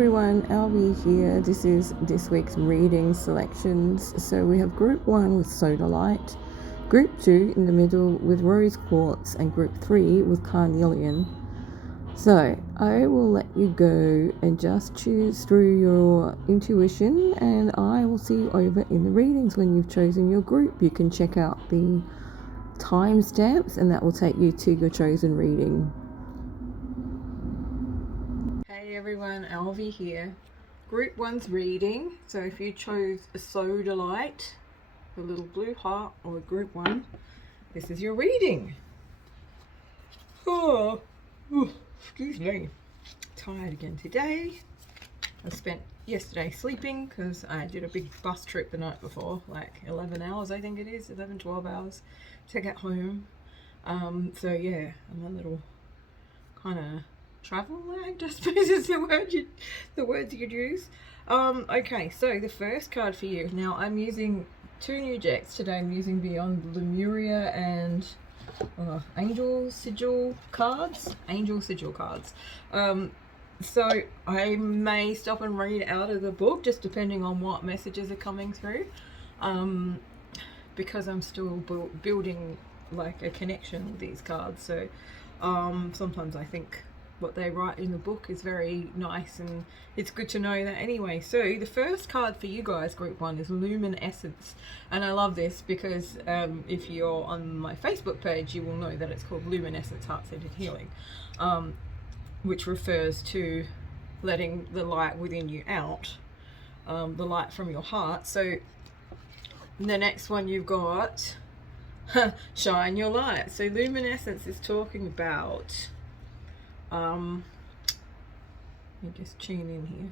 everyone, Albie here. This is this week's reading selections. So we have Group 1 with Sodalite, Group 2 in the middle with Rose Quartz, and Group 3 with Carnelian. So I will let you go and just choose through your intuition, and I will see you over in the readings when you've chosen your group. You can check out the timestamps and that will take you to your chosen reading. Hey everyone, Alvi here. Group 1's reading. So if you chose a Sodalite, a little blue heart, or a Group 1, this is your reading. Oh, excuse me. Tired again today. I spent yesterday sleeping because I did a big bus trip the night before, like 11 hours I think it is, 12 hours to get home. So yeah, I'm a little kind of travel lagged, I suppose is the words you'd use. Okay, so the first card for you. Now I'm using two new decks today. I'm using Beyond Lemuria and Angel Sigil cards. So I may stop and read out of the book, just depending on what messages are coming through, because I'm still building like a connection with these cards. So sometimes I think what they write in the book is very nice, and it's good to know that anyway. So the first card for you guys, Group 1, is Luminescence, and I love this because if you're on my Facebook page, you will know that it's called Luminescence Heart-Centered Healing, which refers to letting the light within you out, the light from your heart. So the next one you've got Shine Your Light. So Luminescence is talking about let me just tune in here.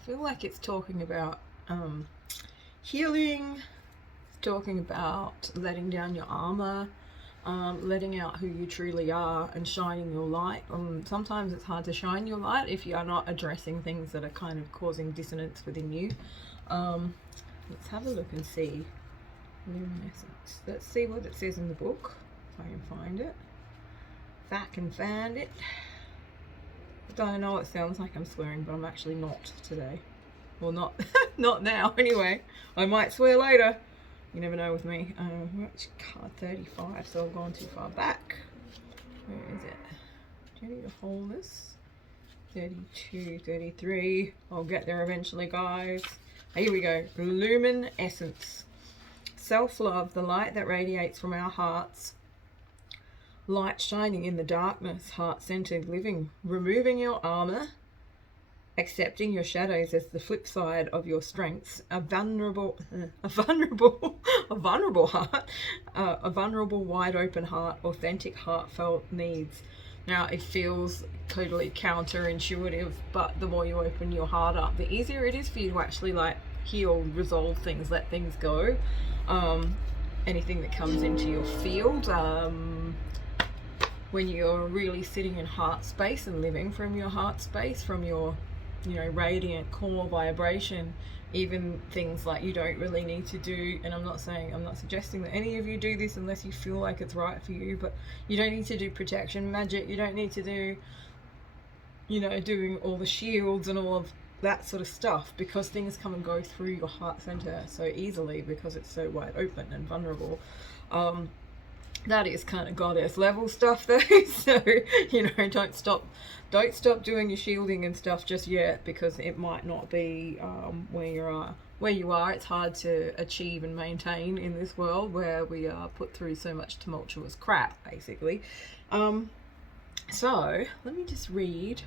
I feel like it's talking about healing. It's talking about letting down your armor, letting out who you truly are, and shining your light. Sometimes it's hard to shine your light if you are not addressing things that are kind of causing dissonance within you. Let's have a look and see. Luminescence. Let's see what it says in the book, if I can find it. If I can find it. I don't know, it sounds like I'm swearing, but I'm actually not today. Well, not not now anyway. I might swear later. You never know with me. Which card? 35, so I've gone too far back. Where is it? Journey to Wholeness. 32, 33. I'll get there eventually, guys. Here we go. Luminescence. Self-love, the light that radiates from our hearts. Light shining in the darkness, heart-centered living. Removing your armor, accepting your shadows as the flip side of your strengths. A vulnerable heart, a vulnerable, wide open heart, authentic, heartfelt needs. Now it feels totally counterintuitive, but the more you open your heart up, the easier it is for you to actually like heal, resolve things, let things go. Anything that comes into your field, when you're really sitting in heart space and living from your heart space, from your radiant core vibration, even things like you don't really need to do, and I'm not suggesting that any of you do this unless you feel like it's right for you, but you don't need to do protection magic, you don't need to do doing all the shields and all of that sort of stuff, because things come and go through your heart center so easily because it's so wide open and vulnerable. That is kind of goddess level stuff though. So don't stop doing your shielding and stuff just yet, because it might not be where you are. It's hard to achieve and maintain in this world where we are put through so much tumultuous crap, basically. So let me just read.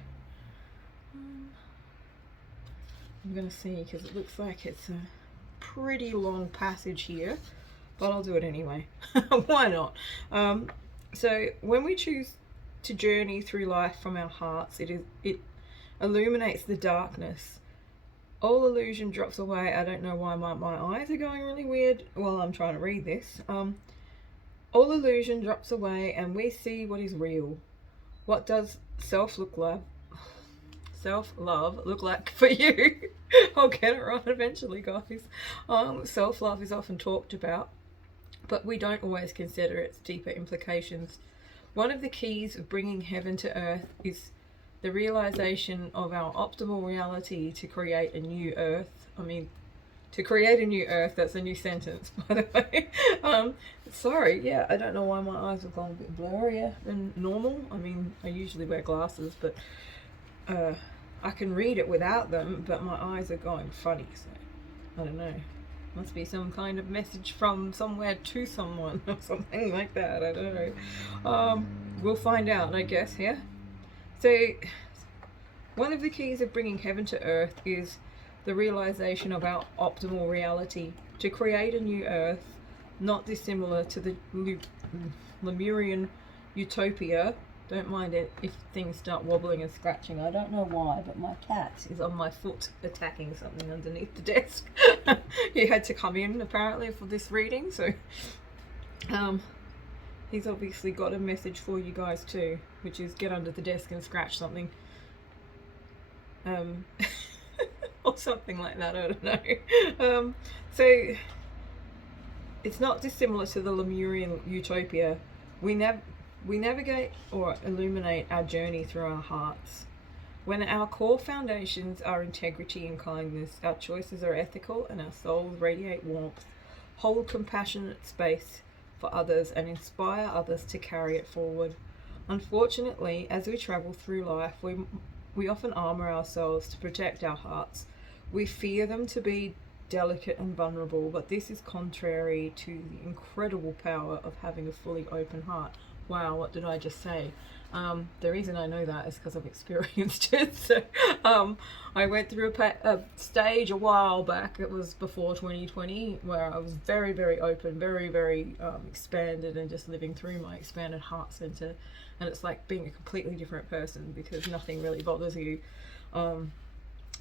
I'm going to see, because it looks like it's a pretty long passage here, but I'll do it anyway. Why not? So when we choose to journey through life from our hearts, it illuminates the darkness. All illusion drops away. I don't know why my eyes are going really weird while I'm trying to read this. All illusion drops away and we see what is real. What does self-love look like for you? I'll get it right eventually, guys. Self-love is often talked about but we don't always consider its deeper implications. One of the keys of bringing heaven to earth is the realization of our optimal reality to create a new earth. To create a new earth, that's a new sentence, by the way. Sorry, yeah, I don't know why my eyes have gone a bit blurrier than normal. I usually wear glasses, but I can read it without them, but my eyes are going funny, so I don't know. Must be some kind of message from somewhere to someone or something like that. I don't know. We'll find out, I guess, yeah? So, one of the keys of bringing heaven to earth is the realization of our optimal reality to create a new earth, not dissimilar to the Lemurian utopia. Don't mind it if things start wobbling and scratching. I don't know why, but my cat is on my foot attacking something underneath the desk. He had to come in apparently for this reading, so he's obviously got a message for you guys too, which is get under the desk and scratch something. Or something like that, I don't know. So it's not dissimilar to the Lemurian utopia. We navigate or illuminate our journey through our hearts. When our core foundations are integrity and kindness, our choices are ethical, and our souls radiate warmth, hold compassionate space for others, and inspire others to carry it forward. Unfortunately, as we travel through life, we often armor ourselves to protect our hearts. We fear them to be delicate and vulnerable, but this is contrary to the incredible power of having a fully open heart. Wow, what did I just say? The reason I know that is because I've experienced it. So, I went through a stage a while back, it was before 2020, where I was very, very open, very, very expanded, and just living through my expanded heart center. And it's like being a completely different person because nothing really bothers you.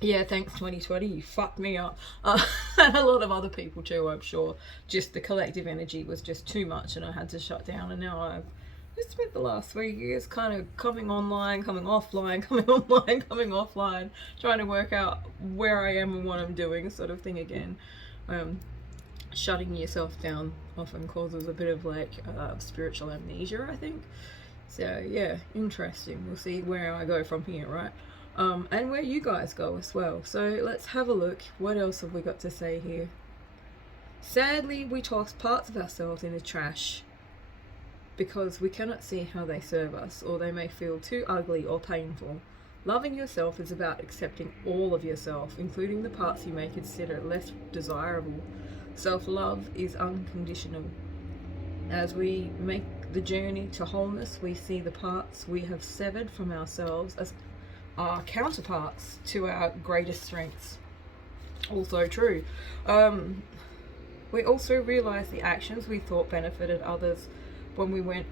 Yeah, thanks 2020, you fucked me up. And a lot of other people too, I'm sure. Just the collective energy was just too much and I had to shut down. And now I've just spent the last 3 years kind of coming online, coming offline, coming online, coming offline, trying to work out where I am and what I'm doing, sort of thing again. Shutting yourself down often causes a bit of like spiritual amnesia, I think. So yeah, interesting. We'll see where I go from here, right? And where you guys go as well. So let's have a look. What else have we got to say here? Sadly, we toss parts of ourselves in the trash because we cannot see how they serve us, or they may feel too ugly or painful. Loving yourself is about accepting all of yourself, including the parts you may consider less desirable. Self-love is unconditional. As we make the journey to wholeness, we see the parts we have severed from ourselves as our counterparts to our greatest strengths. Also true. We also realize the actions we thought benefited others when we went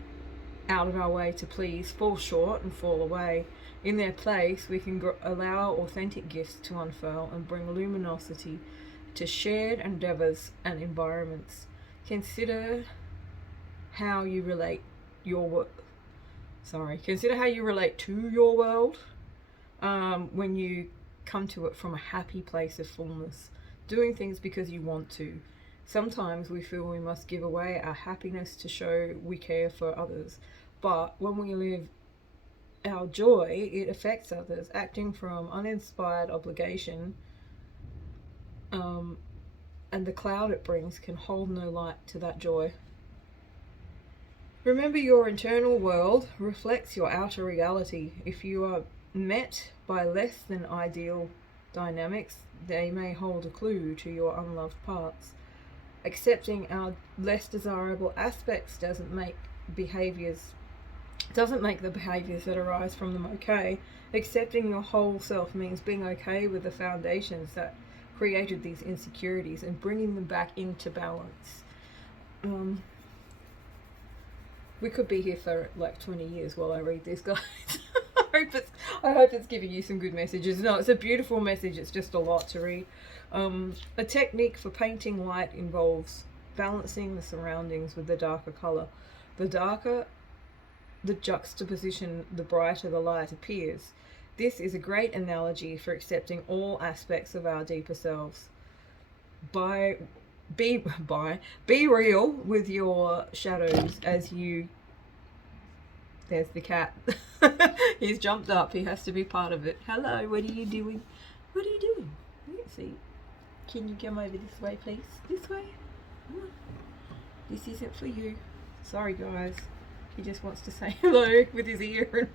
out of our way to please fall short and fall away. In their place, we can allow authentic gifts to unfurl and bring luminosity to shared endeavors and environments. Consider how you relate Consider how you relate to your world when you come to it from a happy place of fullness, doing things because you want to. Sometimes we feel we must give away our happiness to show we care for others, but when we live our joy, it affects others. Acting from uninspired obligation and the cloud it brings can hold no light to that joy. Remember, your internal world reflects your outer reality. If you are met by less than ideal dynamics, they may hold a clue to your unloved parts. Accepting our less desirable aspects doesn't make the behaviors that arise from them okay. Accepting your whole self means being okay with the foundations that created these insecurities and bringing them back into balance. We could be here for like 20 years while I read this, guys. I hope it's giving you some good messages. No, it's a beautiful message. It's just a lot to read. A technique for painting light involves balancing the surroundings with the darker color. The darker the juxtaposition, the brighter the light appears. This is a great analogy for accepting all aspects of our deeper selves. By be real with your shadows as you. There's the cat. He's jumped up. He has to be part of it. Hello, what are you doing? What are you doing? Let's see. Can you come over this way, please? This way? Come on. This isn't for you. Sorry, guys. He just wants to say hello with his ear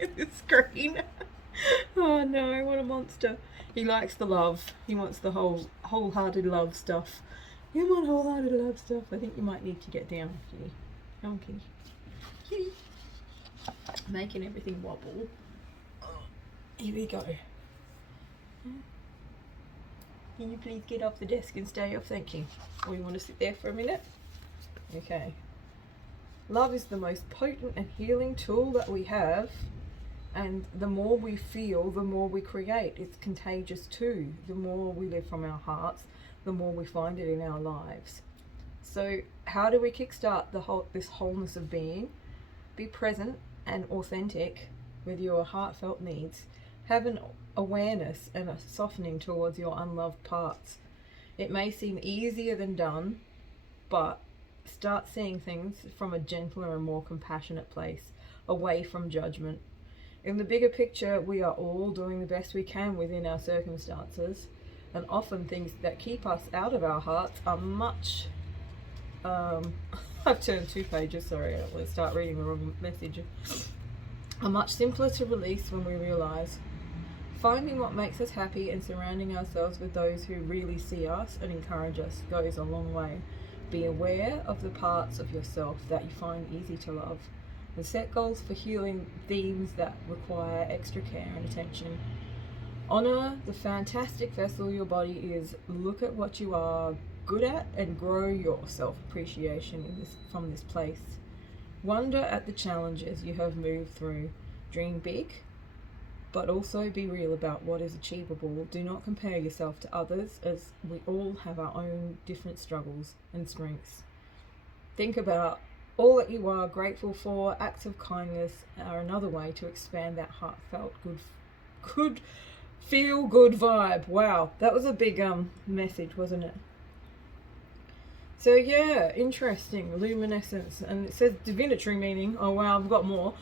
and his screen. Oh no, what a monster. He likes the love. He wants the wholehearted love stuff. You want wholehearted love stuff? I think you might need to get down, kitty. Come on, kitty. Kitty. Making everything wobble. Here we go. Can you please get off the desk and stay off? Thank you. Or you want to sit there for a minute? Okay. Love is the most potent and healing tool that we have, and the more we feel, the more we create. It's contagious too. The more we live from our hearts, the more we find it in our lives. So how do we kickstart this wholeness of being? Be present and authentic with your heartfelt needs. Have an awareness and a softening towards your unloved parts. It may seem easier than done, but start seeing things from a gentler and more compassionate place, away from judgment. In the bigger picture, we are all doing the best we can within our circumstances, and often things that keep us out of our hearts are much I've turned 2 pages, sorry, I don't want to start reading the wrong message. Are much simpler to release when we realise. Finding what makes us happy and surrounding ourselves with those who really see us and encourage us goes a long way. Be aware of the parts of yourself that you find easy to love, and set goals for healing themes that require extra care and attention. Honour the fantastic vessel your body is. Look at what you are good at and grow your self-appreciation from this place. Wonder at the challenges you have moved through. Dream big, but also be real about what is achievable. Do not compare yourself to others, as we all have our own different struggles and strengths. Think about all that you are grateful for. Acts of kindness are another way to expand that heartfelt good feel good vibe. Wow, that was a big message, wasn't it? So yeah, interesting. Luminescence, and it says divinatory meaning. Oh wow, I've got more.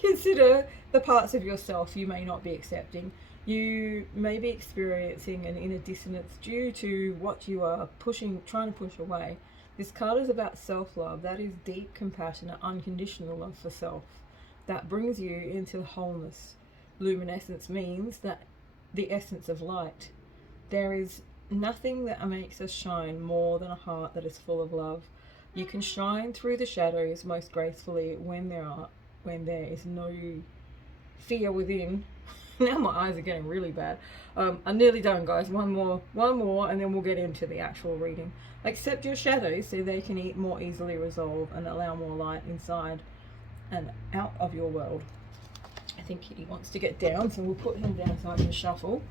Consider the parts of yourself you may not be accepting. You may be experiencing an inner dissonance due to what you are trying to push away. This card is about self-love. That is deep, compassionate, unconditional love for self. That brings you into wholeness. Luminescence means that the essence of light. There is nothing that makes us shine more than a heart that is full of love. You can shine through the shadows most gracefully when there is no fear within. Now my eyes are getting really bad. I'm nearly done, guys. One more, and then we'll get into the actual reading. Accept your shadows so they can more easily resolve and allow more light inside and out of your world. I think Kitty wants to get down, so we'll put him down so I can shuffle.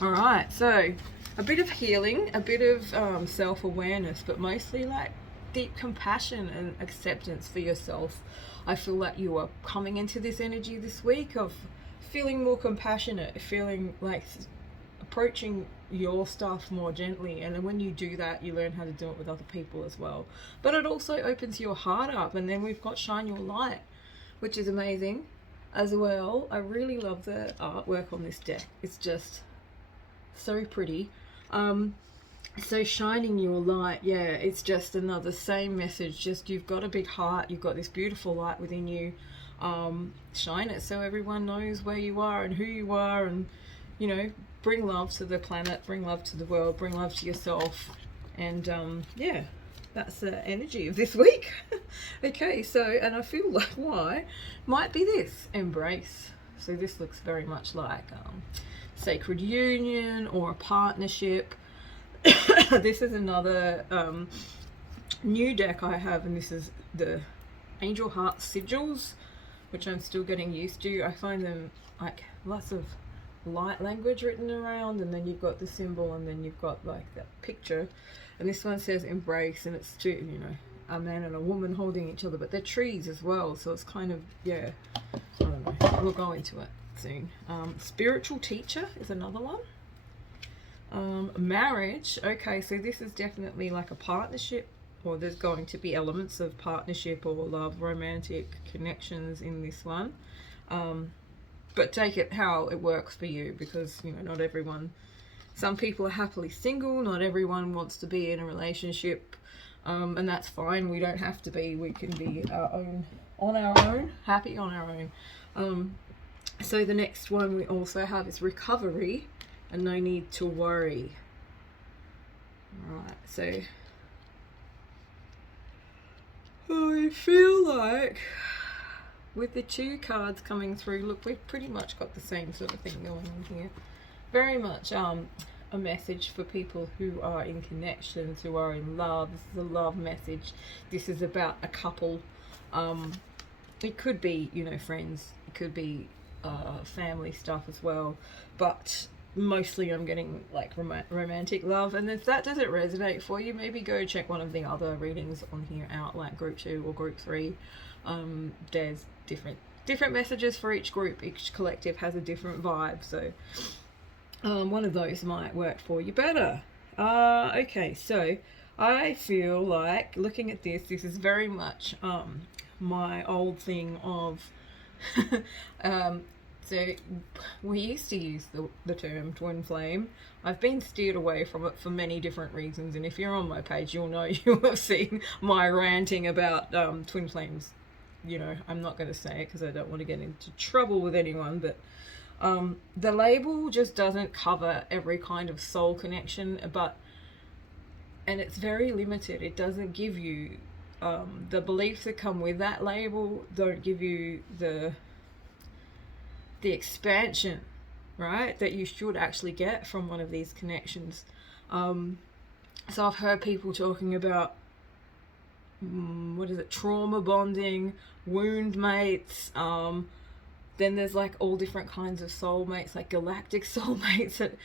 All right, so a bit of healing, a bit of self-awareness, but mostly like deep compassion and acceptance for yourself. I feel like you are coming into this energy this week of feeling more compassionate, feeling like approaching your stuff more gently, and when you do that, you learn how to do it with other people as well. But it also opens your heart up, and then we've got Shine Your Light, which is amazing as well. I really love the artwork on this deck. It's just so pretty. So shining your light, yeah, it's just another same message, just you've got a big heart, you've got this beautiful light within you. Shine it so everyone knows where you are and who you are, and you know, bring love to the planet, bring love to the world, bring love to yourself. And yeah, that's the energy of this week. Okay, so, and I feel like why might be this embrace. So this looks very much like sacred union or a partnership. This is another new deck I have, and this is the Angel Heart Sigils, which I'm still getting used to. I find them like lots of light language written around, and then you've got the symbol, and then you've got like that picture. And this one says embrace, and it's two, you know, a man and a woman holding each other, but they're trees as well, so it's kind of, yeah, I don't know, we'll go into it soon. Spiritual teacher is another one. Marriage. Okay, so this is definitely like a partnership, or there's going to be elements of partnership or love, romantic connections in this one. But take it how it works for you, because not everyone. Some people are happily single. Not everyone wants to be in a relationship, and that's fine. We don't have to be. We can be on our own, happy on our own. So the next one we also have is recovery, and no need to worry. Right, so I feel like with the 2 cards coming through, look, we've pretty much got the same sort of thing going on here. Very much a message for people who are in connections, who are in love. This is a love message. This is about a couple. It could be, friends. It could be family stuff as well. But mostly I'm getting like romantic love. And if that doesn't resonate for you, maybe go check one of the other readings on here out, like group 2 or group 3. There's different messages for each group. Each collective has a different vibe, so one of those might work for you better. Okay, so I feel like looking at this is very much my old thing of so we used to use the term twin flame. I've been steered away from it for many different reasons, and if you're on my page, you'll know you have seen my ranting about twin flames. I'm not going to say it because I don't want to get into trouble with anyone, but the label just doesn't cover every kind of soul connection, and it's very limited. It doesn't give you the beliefs that come with that label, don't give you the expansion, right, that you should actually get from one of these connections. So I've heard people talking about trauma bonding, wound mates. Then there's like all different kinds of soulmates, like galactic soulmates, and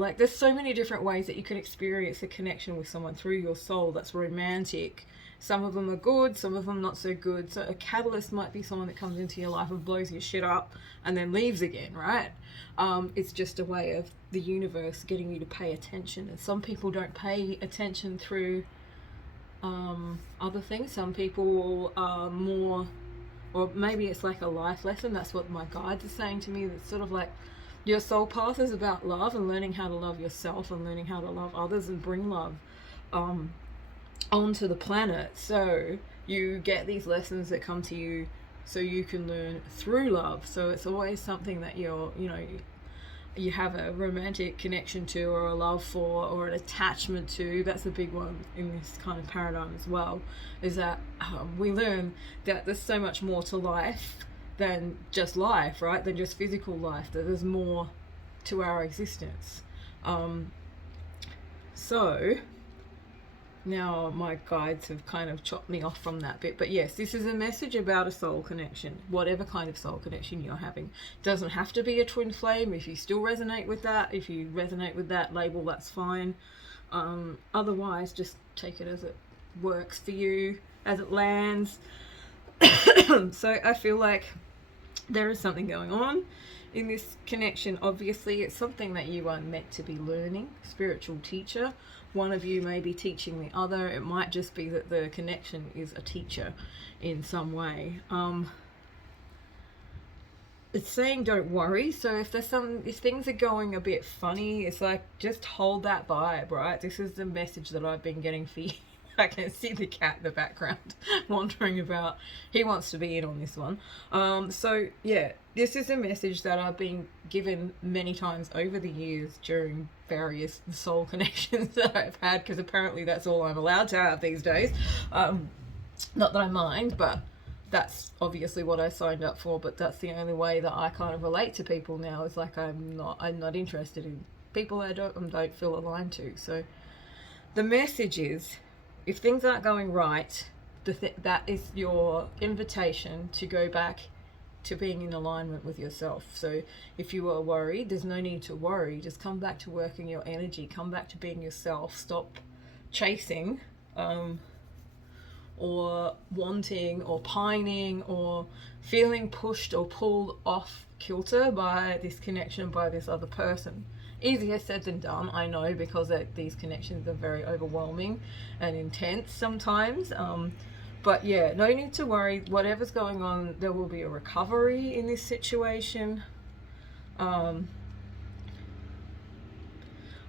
like there's so many different ways that you can experience a connection with someone through your soul that's romantic. Some of them are good, some of them not so good. So a catalyst might be someone that comes into your life and blows your shit up and then leaves again, right? It's just a way of the universe getting you to pay attention. And some people don't pay attention through other things. Some people are more, or maybe it's like a life lesson. That's what my guides are saying to me. That's sort of like your soul path is about love and learning how to love yourself and learning how to love others and bring love onto the planet. So you get these lessons that come to you so you can learn through love. So it's always something that you have a romantic connection to, or a love for, or an attachment to. That's a big one in this kind of paradigm as well, is that we learn that there's so much more to life than just life, right? Than just physical life, that there's more to our existence. So now my guides have kind of chopped me off from that bit, but yes, this is a message about a soul connection, whatever kind of soul connection you're having. Doesn't have to be a twin flame. If you still resonate with that, if you resonate with that label, that's fine. Otherwise, just take it as it works for you, as it lands. So I feel like there is something going on in this connection. Obviously, it's something that you are meant to be learning. Spiritual teacher. One of you may be teaching the other. It might just be that the connection is a teacher in some way. It's saying don't worry. So if things are going a bit funny, it's like just hold that vibe, right? This is the message that I've been getting for you. I can see the cat in the background wandering about. He wants to be in on this one. So yeah, this is a message that I've been given many times over the years during various soul connections that I've had, because apparently that's all I'm allowed to have these days. Not that I mind, but that's obviously what I signed up for. But that's the only way that I kind of relate to people now. Is like I'm not interested in people I don't feel aligned to. So the message is, if things aren't going right, that is your invitation to go back to being in alignment with yourself. So if you are worried, there's no need to worry. Just come back to working your energy. Come back to being yourself. Stop chasing or wanting or pining or feeling pushed or pulled off kilter by this connection, by this other person. Easier said than done, I know, because these connections are very overwhelming and intense sometimes. But yeah, no need to worry. Whatever's going on, there will be a recovery in this situation. I'm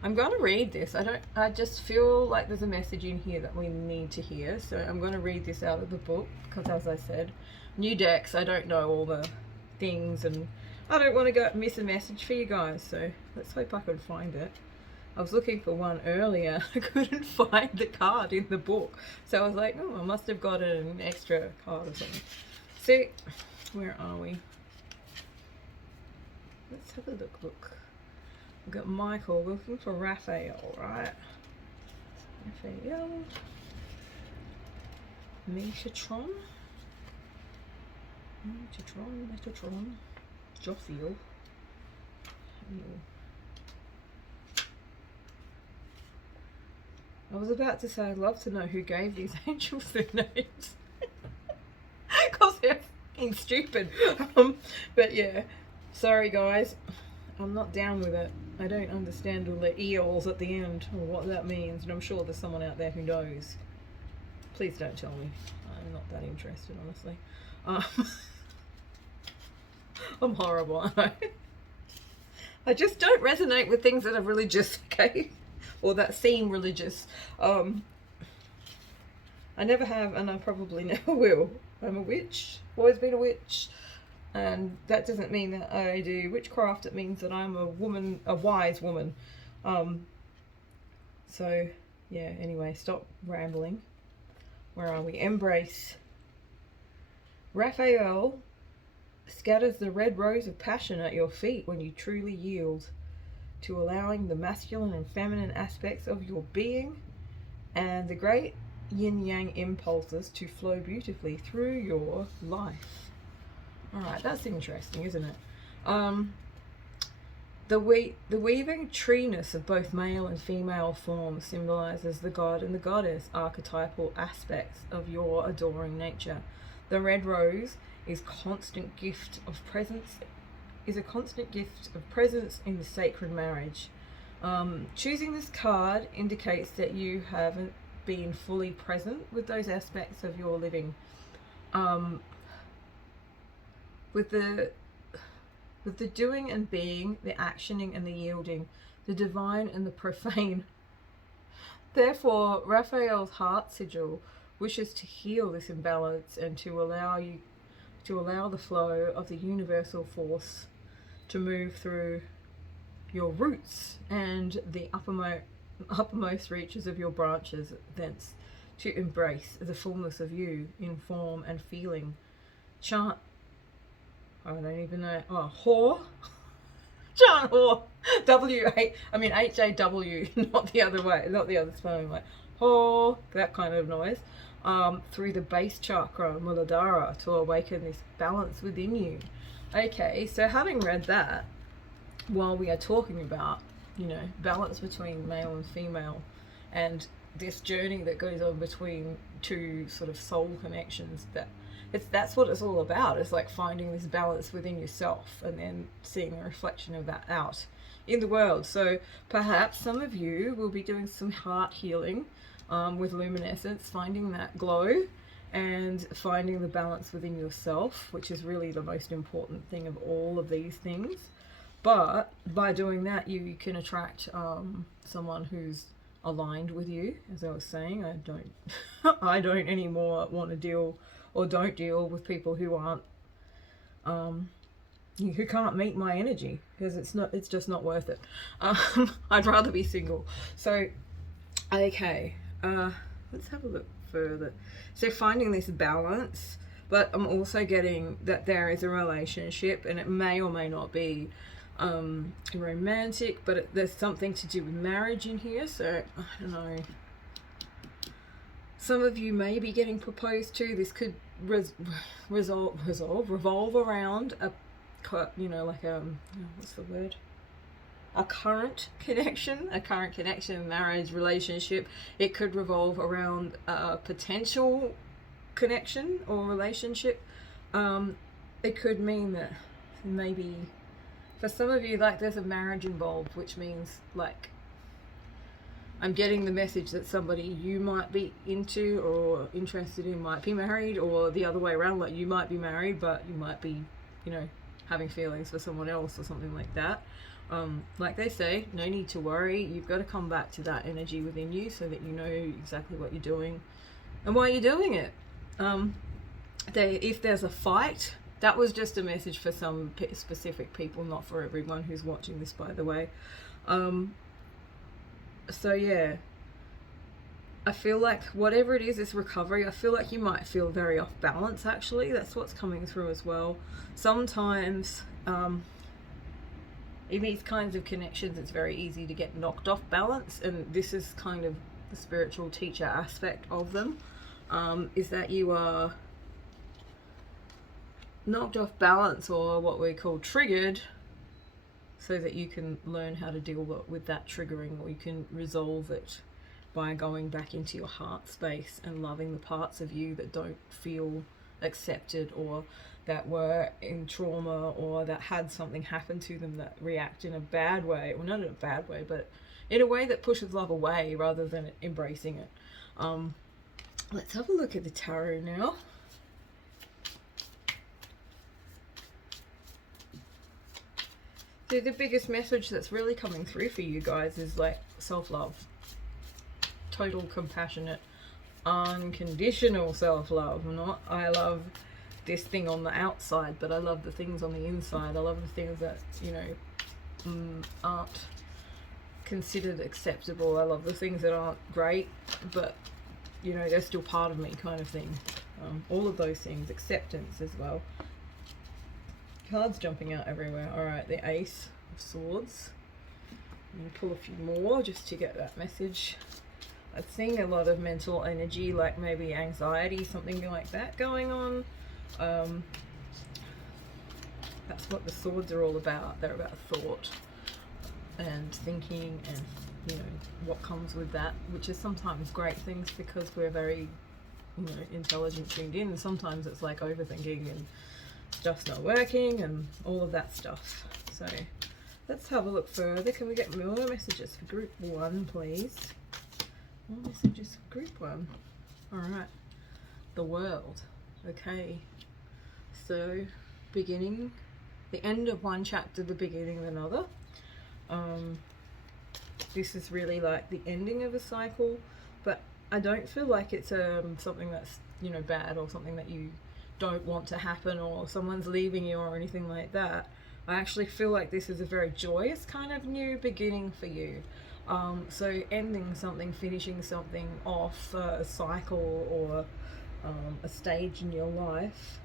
going to read this. I just feel like there's a message in here that we need to hear. So I'm going to read this out of the book because, as I said, new decks, I don't know all the things and I don't want to go miss a message for you guys. So let's hope I can find it. I was looking for one earlier. I couldn't find the card in the book. So I was like, oh, I must have got an extra card or something. See, where are we? Let's have a look. We've got Michael looking for Raphael, right? Raphael. Metatron. Jophiel. I was about to say I'd love to know who gave these angels their names. Because they're fucking stupid. But yeah, sorry guys. I'm not down with it. I don't understand all the eels at the end or what that means. And I'm sure there's someone out there who knows. Please don't tell me. I'm not that interested, honestly. I'm horrible. I just don't resonate with things that are religious, okay? Or that seem religious. I never have, and I probably never will. I'm a witch. Always been a witch. And that doesn't mean that I do witchcraft. It means that I'm a woman, a wise woman. So, yeah, anyway, stop rambling. Where are we? Embrace. Raphael scatters the red rose of passion at your feet when you truly yield to allowing the masculine and feminine aspects of your being and the great yin-yang impulses to flow beautifully through your life. Alright, that's interesting, isn't it? The weaving treeness of both male and female forms symbolizes the god and the goddess archetypal aspects of your adoring nature. The red rose is a constant gift of presence in the sacred marriage. Choosing this card indicates that you haven't been fully present with those aspects of your living. With the doing and being, the actioning and the yielding, the divine and the profane. Therefore, Raphael's heart sigil wishes to heal this imbalance and to allow the flow of the universal force to move through your roots and the uppermost reaches of your branches, thence to embrace the fullness of you in form and feeling. Chant, I don't even know, Haw? Chant Haw. H-A-W, not the other way, not the other spelling, like Haw, that kind of noise. Through the base chakra, Muladhara, to awaken this balance within you. Okay, so having read that, while we are talking about, balance between male and female, and this journey that goes on between two sort of soul connections, that's what it's all about. It's like finding this balance within yourself and then seeing a reflection of that out in the world. So perhaps some of you will be doing some heart healing with luminescence, finding that glow and finding the balance within yourself, which is really the most important thing of all of these things. But by doing that, you can attract someone who's aligned with you. As I was saying, I don't anymore want to deal with people who aren't who can't meet my energy, because it's just not worth it. I'd rather be single. So okay, let's have a look further. So finding this balance, but I'm also getting that there is a relationship, and it may or may not be romantic, but there's something to do with marriage in here. So I don't know, some of you may be getting proposed to. This could revolve around a what's the word, a current connection, marriage, relationship. It could revolve around a potential connection or relationship. It could mean that maybe For some of you, like, there's a marriage involved, which means, like, I'm getting the message that somebody you might be into or interested in might be married, or the other way around, like you might be married but you might be, you know, having feelings for someone else or something like that. Like they say, no need to worry. You've got to come back to that energy within you so that you know exactly what you're doing and why you're doing it. If there's a fight, that was just a message for some specific people, not for everyone who's watching this, by the way. So yeah, I feel like whatever it is, this recovery, I feel like you might feel very off balance, actually. That's what's coming through as well. Sometimes in these kinds of connections, it's very easy to get knocked off balance, and this is kind of the spiritual teacher aspect of them, is that you are knocked off balance, or what we call triggered, so that you can learn how to deal with that triggering, or you can resolve it by going back into your heart space and loving the parts of you that don't feel accepted, or that were in trauma, or that had something happen to them that react in a bad way, or not in a bad way, but in a way that pushes love away rather than embracing it. Let's have a look at the tarot now. So the biggest message that's really coming through for you guys is like self-love. Total, compassionate, unconditional self-love. Not, I love this thing on the outside, but I love the things on the inside. I love the things that, you know, aren't considered acceptable. I love the things that aren't great, but, you know, they're still part of me, kind of thing. All of those things. Acceptance as well. Cards jumping out everywhere. Alright, the Ace of Swords. I'm going to pull a few more just to get that message. I'm seeing a lot of mental energy, like maybe anxiety, something like that going on. That's what the swords are all about. They're about thought and thinking, and, you know, what comes with that, which is sometimes great things because we're very, you know, intelligent, tuned in, and sometimes it's like overthinking and stuff's not working and all of that stuff. So let's have a look further. Can we get more messages for group 1, please? More messages for group 1. Alright. The World. Okay. So, beginning, the end of one chapter, the beginning of another. This is really like the ending of a cycle, but I don't feel like it's something that's, you know, bad, or something that you don't want to happen, or someone's leaving you or anything like that. I actually feel like this is a very joyous kind of new beginning for you. So ending something, finishing something off, a cycle or a stage in your life,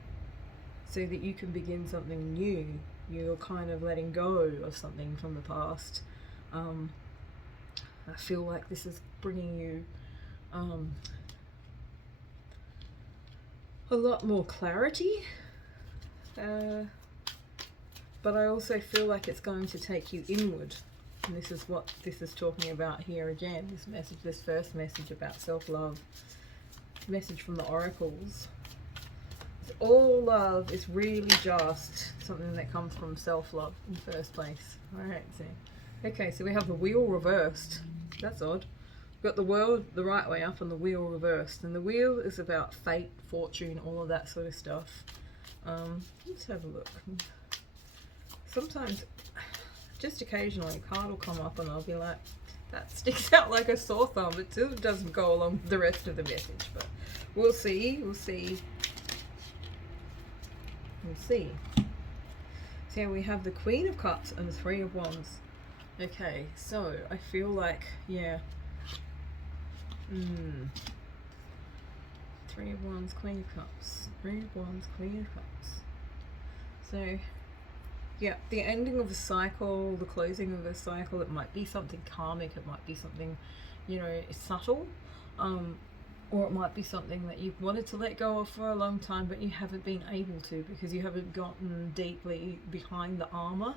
so that you can begin something new. You're kind of letting go of something from the past. I feel like this is bringing you a lot more clarity, but I also feel like it's going to take you inward, and this is what this is talking about here again, this message, this first message about self-love, message from the oracles. All love is really just something that comes from self-love in the first place. Alright, so okay, so we have the wheel reversed. That's odd. We've got the world the right way up and the wheel reversed, and the wheel is about fate, fortune, all of that sort of stuff. Let's have a look. Sometimes, just occasionally, a card will come up and I'll be like, that sticks out like a sore thumb. It still doesn't go along with the rest of the message, but we'll see. We'll see. We'll see. So we have the Queen of Cups and the Three of Wands. Okay, so I feel like, yeah. Three of Wands, Queen of Cups. Three of Wands, Queen of Cups. So, yeah, the ending of a cycle, the closing of a cycle, it might be something karmic, it might be something, you know, subtle, or it might be something that you've wanted to let go of for a long time, but you haven't been able to because you haven't gotten deeply behind the armor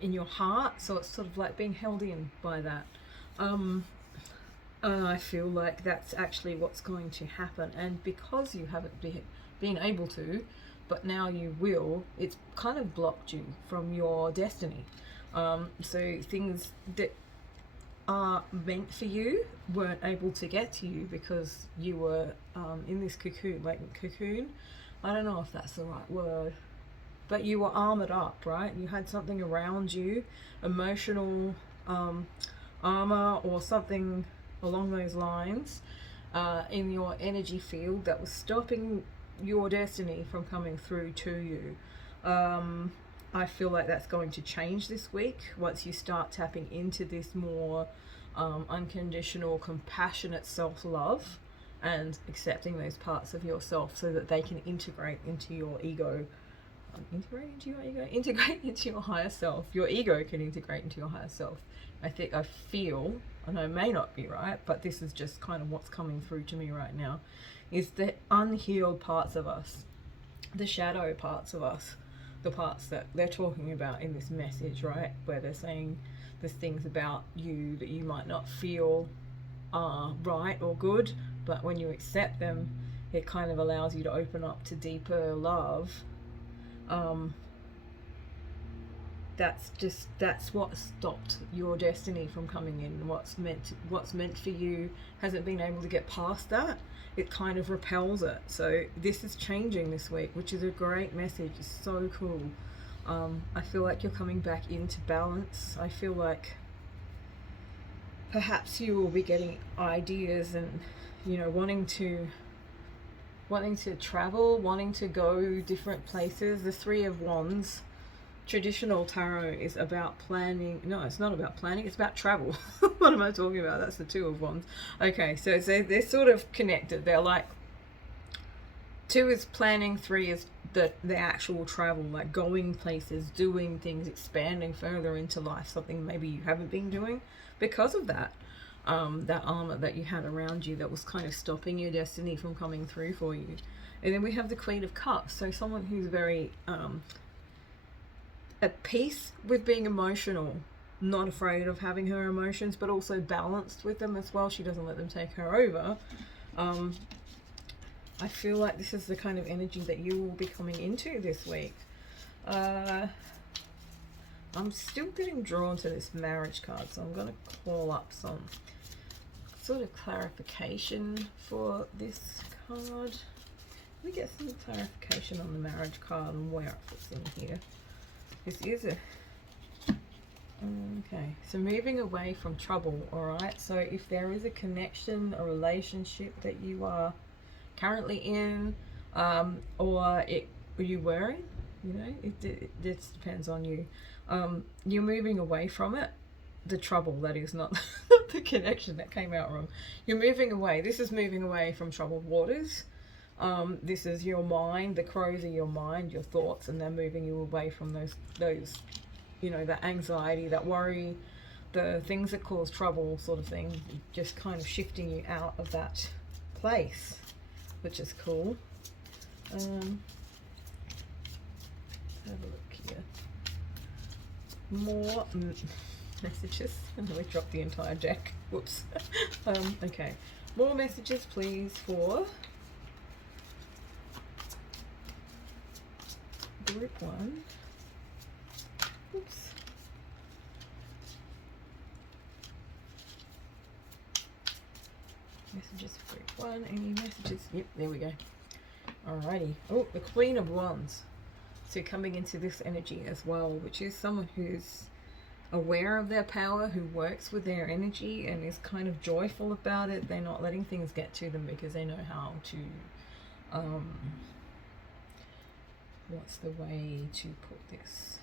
in your heart, so it's sort of like being held in by that. I feel like that's actually what's going to happen, and because you haven't been able to, but now you will. It's kind of blocked you from your destiny. So things that are meant for you weren't able to get to you because you were in this cocoon. Like cocoon, I don't know if that's the right word, but you were armored up, right? You had something around you, emotional armor or something along those lines in your energy field that was stopping your destiny from coming through to you. I feel like that's going to change this week once you start tapping into this more unconditional, compassionate self-love and accepting those parts of yourself so that they can integrate into your ego. Integrate into your ego? Integrate into your higher self. Your ego can integrate into your higher self. I feel, I know it may not be right, but this is just kind of what's coming through to me right now, is the unhealed parts of us, the shadow parts of us, the parts that they're talking about in this message, right? Where they're saying there's things about you that you might not feel are right or good, but when you accept them, it kind of allows you to open up to deeper love. That's what stopped your destiny from coming in. What's meant for you hasn't been able to get past that. It kind of repels it. So this is changing this week, which is a great message. It's so cool. I feel like you're coming back into balance. I feel like perhaps you will be getting ideas and, you know, wanting to travel, wanting to go different places. The Three of Wands, traditional tarot, is about planning. No, it's not about planning, it's about travel. What am I talking about? That's the Two of Wands. Okay, so they're sort of connected. They're like, two is planning, three is the actual travel, like going places, doing things, expanding further into life, something maybe you haven't been doing because of that armor that you had around you that was kind of stopping your destiny from coming through for you. And then we have the Queen of Cups, so someone who's very at peace with being emotional, not afraid of having her emotions, but also balanced with them as well. She doesn't let them take her over. I feel like this is the kind of energy that you will be coming into this week. I'm still getting drawn to this marriage card, so I'm going to call up some sort of clarification for this card. Let me get some clarification on the marriage card and where it fits in here. This is a... Okay, so moving away from trouble, alright? So if there is a connection, a relationship that you are currently in, or you were in, you know, it just depends on you. You're moving away from it. The trouble, that is, not the connection. That came out wrong. You're moving away. This is moving away from troubled waters. This is your mind. The crows are your mind, your thoughts, and they're moving you away from those, you know, that anxiety, that worry, the things that cause trouble, sort of thing. Just kind of shifting you out of that place, which is cool. Have a look here. More messages. I nearly dropped the entire deck. Whoops. Okay. More messages, please, for group 1. Oops. Messages for group 1. Any messages? Yep, there we go. Alrighty. Oh, the Queen of Wands. So coming into this energy as well, which is someone who's aware of their power, who works with their energy and is kind of joyful about it. They're not letting things get to them because they know how to, what's the way to put this?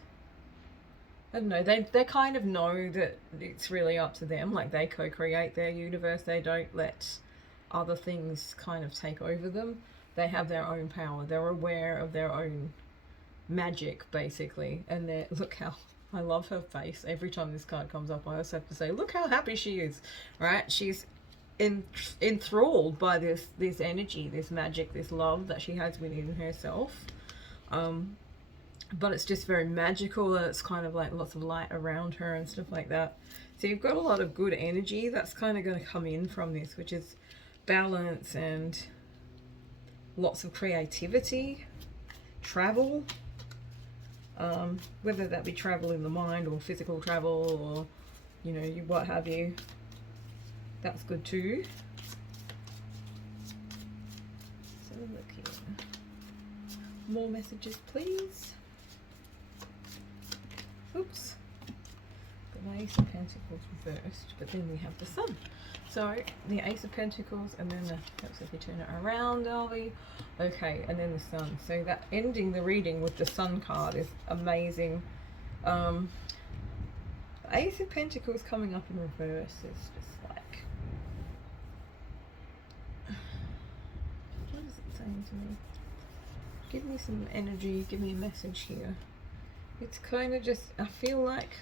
I don't know, they kind of know that it's really up to them, like they co-create their universe. They don't let other things kind of take over them. They have their own power. They're aware of their own magic, basically. And they're, look how, I love her face. Every time this card comes up, I also have to say, look how happy she is, right? She's enthralled by this energy, this magic, this love that she has within herself. But it's just very magical, and it's kind of like lots of light around her and stuff like that. So you've got a lot of good energy that's kind of going to come in from this, which is balance and lots of creativity. travel, whether that be travel in the mind or physical travel, or you know, you what have you. That's good too. So look here. More messages, please. Oops. The Ace of Pentacles reversed, but then we have the Sun. So the Ace of Pentacles, and then the, perhaps if we turn it around, Alvi. Okay, and then the Sun. So that ending the reading with the Sun card is amazing. Ace of Pentacles coming up in reverse is just like, what is it saying to me? Give me some energy, give me a message here. It's kind of just, I feel like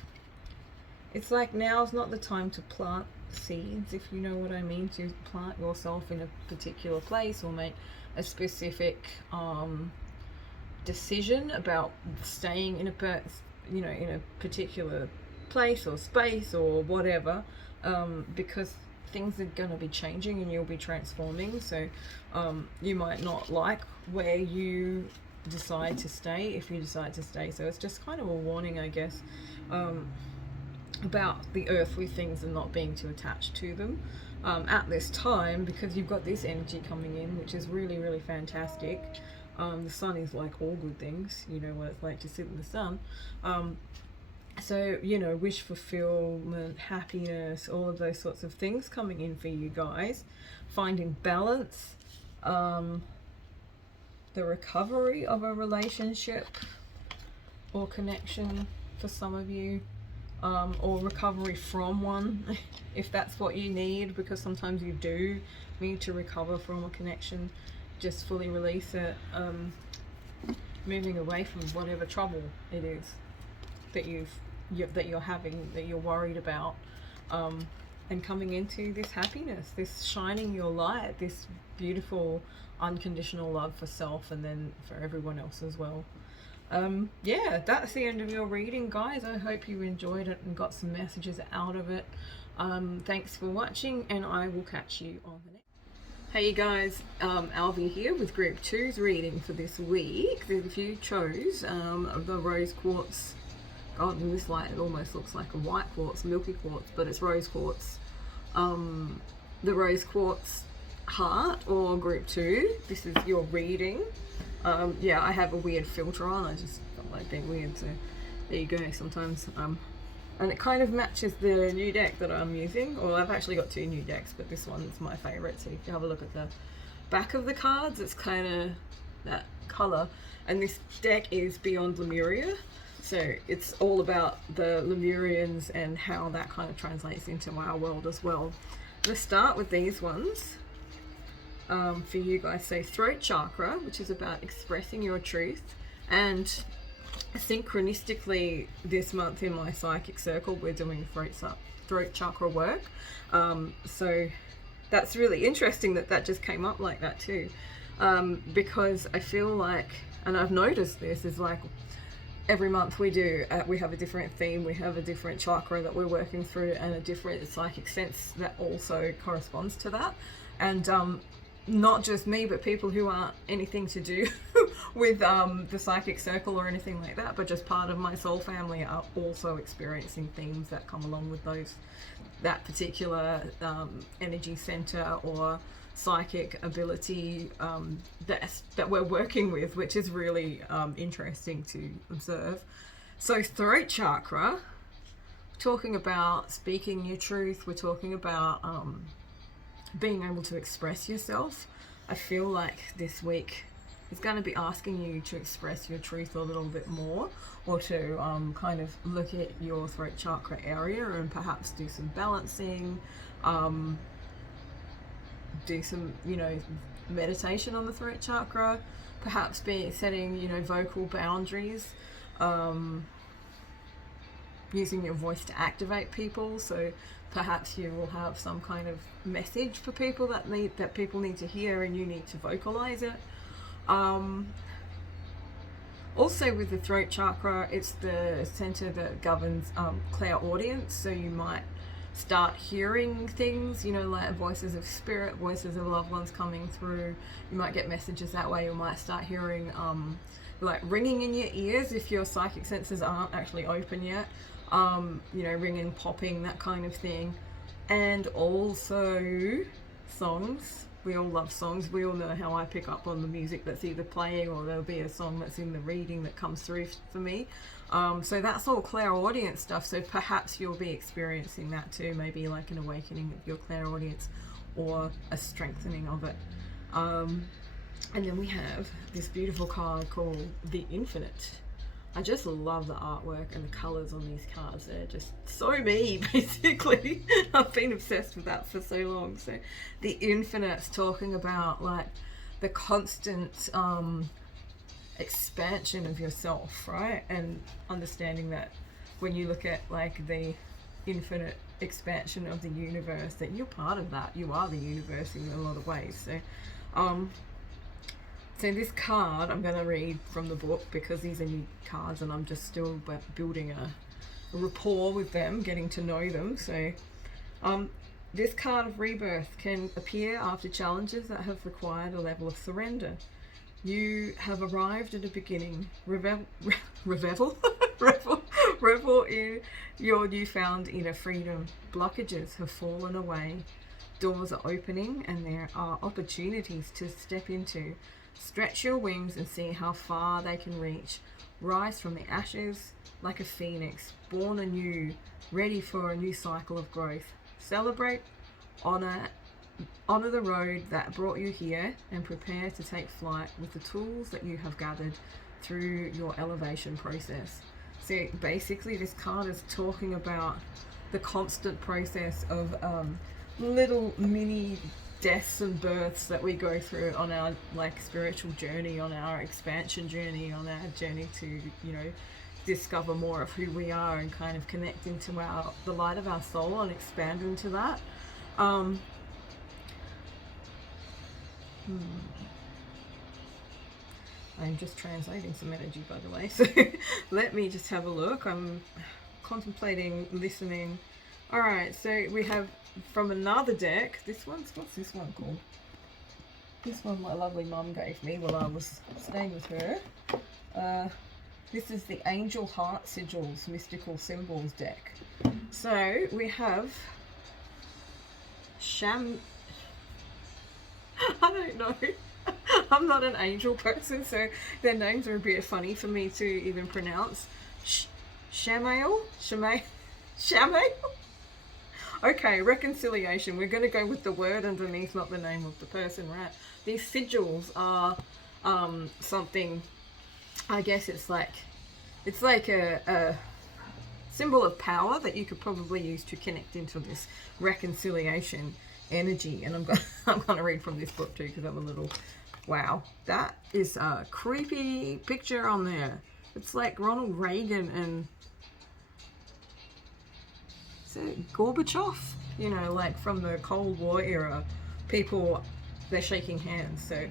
it's like now's not the time to plant seeds, if you know what I mean, to plant yourself in a particular place or make a specific decision about staying in a particular place or space or whatever, because things are going to be changing and you'll be transforming. So you might not like where you decide to stay, if you decide to stay. So it's just kind of a warning, I guess, about the earthly things and not being too attached to them at this time, because you've got this energy coming in, which is really, really fantastic. The Sun is like all good things, you know what it's like to sit in the sun. So, you know, wish fulfillment, happiness, all of those sorts of things coming in for you guys. Finding balance, the recovery of a relationship or connection for some of you, or recovery from one, if that's what you need, because sometimes you do need to recover from a connection. Just fully release it, moving away from whatever trouble it is that you're having, that you're worried about, and coming into this happiness, this shining your light, this beautiful unconditional love for self and then for everyone else as well. Yeah, that's the end of your reading, guys. I hope you enjoyed it and got some messages out of it. Thanks for watching, and I will catch you on the next. Hey you guys, Alvi here with Group 2's reading for this week. If you chose the rose quartz, God, in this light it almost looks like a white quartz, milky quartz, but it's rose quartz. The rose quartz heart, or Group 2, this is your reading. Yeah, I have a weird filter on, I just felt like being weird, so there you go. Sometimes and it kind of matches the new deck that I'm using. Well, I've actually got two new decks, but this one's my favorite. So if you have a look at the back of the cards, it's kind of that color. And this deck is Beyond Lemuria, so it's all about the Lemurians and how that kind of translates into our world as well. Let's start with these ones for you guys. So throat chakra, which is about expressing your truth, and synchronistically this month in my psychic circle we're doing throat chakra work, so that's really interesting that just came up like that too, because I feel like, and I've noticed this, is like every month we have a different theme, we have a different chakra that we're working through, and a different psychic sense that also corresponds to that. And not just me, but people who aren't anything to do with the psychic circle or anything like that, but just part of my soul family, are also experiencing themes that come along with that particular energy center or psychic ability that we're working with, which is really interesting to observe. So throat chakra, we're talking about speaking your truth, we're talking about being able to express yourself. I feel like this week is going to be asking you to express your truth a little bit more, or to kind of look at your throat chakra area and perhaps do some balancing, do some, you know, meditation on the throat chakra, perhaps setting, you know, vocal boundaries, using your voice to activate people. So perhaps you will have some kind of message for people that people need to hear, and you need to vocalize it. Also with the throat chakra, it's the center that governs clairaudience, so you might start hearing things, you know, like voices of spirit, voices of loved ones coming through. You might get messages that way. You might start hearing like ringing in your ears if your psychic senses aren't actually open yet. You know, ringing, popping, that kind of thing. And also songs. We all love songs. We all know how I pick up on the music that's either playing, or there'll be a song that's in the reading that comes through for me. So that's all clairaudience stuff. So perhaps you'll be experiencing that too. Maybe like an awakening of your clairaudience or a strengthening of it. And then we have this beautiful card called The Infinite. I just love the artwork and the colours on these cards. They're just so me, basically. I've been obsessed with that for so long. So the Infinite's talking about like the constant expansion of yourself, right? And understanding that when you look at like the infinite expansion of the universe, that you're part of that. You are the universe in a lot of ways. So this card I'm going to read from the book, because these are new cards and I'm just still building a rapport with them, getting to know them. So this card of rebirth can appear after challenges that have required a level of surrender. You have arrived at a beginning. Revel in your newfound inner freedom. Blockages have fallen away. Doors are opening and there are opportunities to step into. Stretch your wings and see how far they can reach. Rise from the ashes like a phoenix, born anew, ready for a new cycle of growth. Celebrate, honor the road that brought you here, and prepare to take flight with the tools that you have gathered through your elevation process. So basically this card is talking about the constant process of little mini deaths and births that we go through on our like spiritual journey, on our expansion journey, on our journey to, you know, discover more of who we are and kind of connect into the light of our soul and expand into that. I'm just translating some energy, by the way, so let me just have a look. I'm contemplating listening. All right, so we have from another deck, what's this one called? This one my lovely mum gave me while I was staying with her. This is the Angel Heart Sigils Mystical Symbols deck. So we have I don't know. I'm not an angel person, so their names are a bit funny for me to even pronounce. Shamael? Okay, reconciliation. We're going to go with the word underneath, not the name of the person, right? These sigils are something, I guess it's like a symbol of power that you could probably use to connect into this reconciliation energy. And I'm going to read from this book too, because I'm a little, wow, that is a creepy picture on there. It's like Ronald Reagan and Gorbachev, you know, like from the Cold War era. People, they're shaking hands. So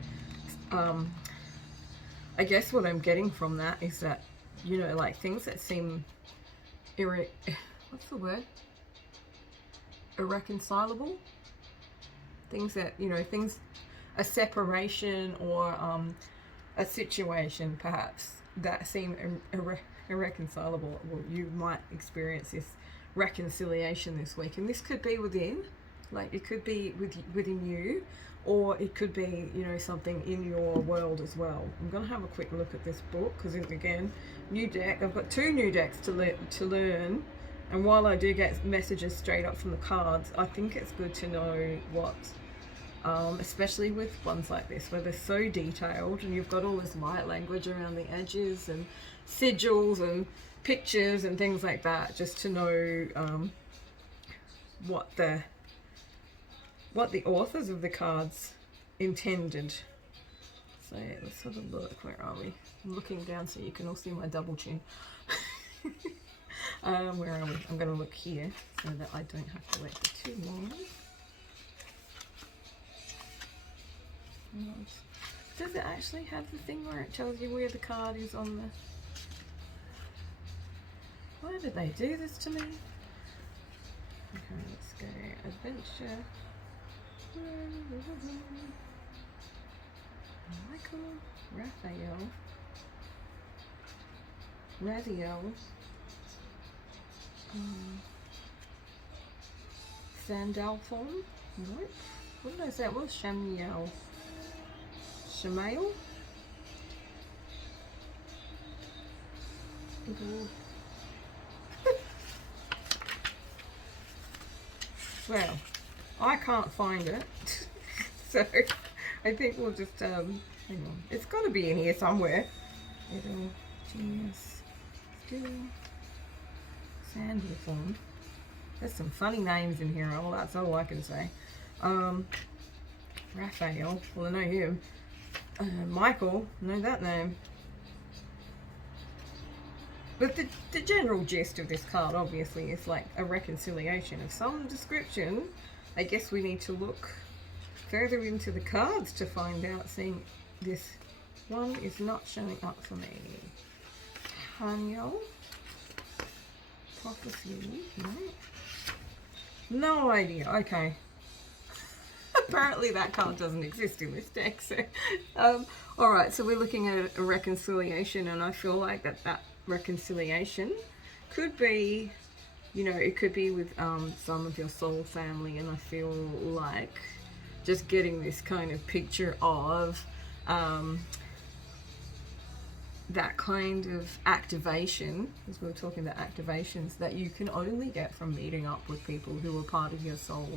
I guess what I'm getting from that is that, you know, like things that seem what's the word? Irreconcilable? Things that, you know, a separation or a situation perhaps that seem irreconcilable. Well, you might experience this reconciliation this week, and this could be within, like it could be within you, or it could be, you know, something in your world as well. I'm going to have a quick look at this book, because again, new deck. I've got 2 new decks to learn, and while I do get messages straight up from the cards, I think it's good to know what, especially with ones like this where they're so detailed and you've got all this light language around the edges and sigils and pictures and things like that, just to know what the authors of the cards intended. So let's have a look. Where are we? I'm looking down so you can all see my double chin. Where are we? I'm going to look here so that I don't have to wait for too long. Does it actually have the thing where it tells you where the card is on the... Why did they do this to me? Okay, let's go adventure. Michael Raphael. Raziel, Sandalphon, nope. What did I say? It was Shamiel. Shamael? Well, I can't find it, so I think we'll just hang on. It's got to be in here somewhere. Little genius, still Sandalphon. There's some funny names in here. Oh, that's all I can say. Raphael. Well, I know him. Michael. Know that name. But the general gist of this card, obviously, is like a reconciliation of some description. I guess we need to look further into the cards to find out. Seeing this one is not showing up for me. Haniel. Prophecy. No idea. Okay. Apparently that card doesn't exist in this deck. So, alright, so we're looking at a reconciliation, and I feel like that reconciliation could be, you know, it could be with some of your soul family, and I feel like just getting this kind of picture of that kind of activation, as we were talking about activations, that you can only get from meeting up with people who are part of your soul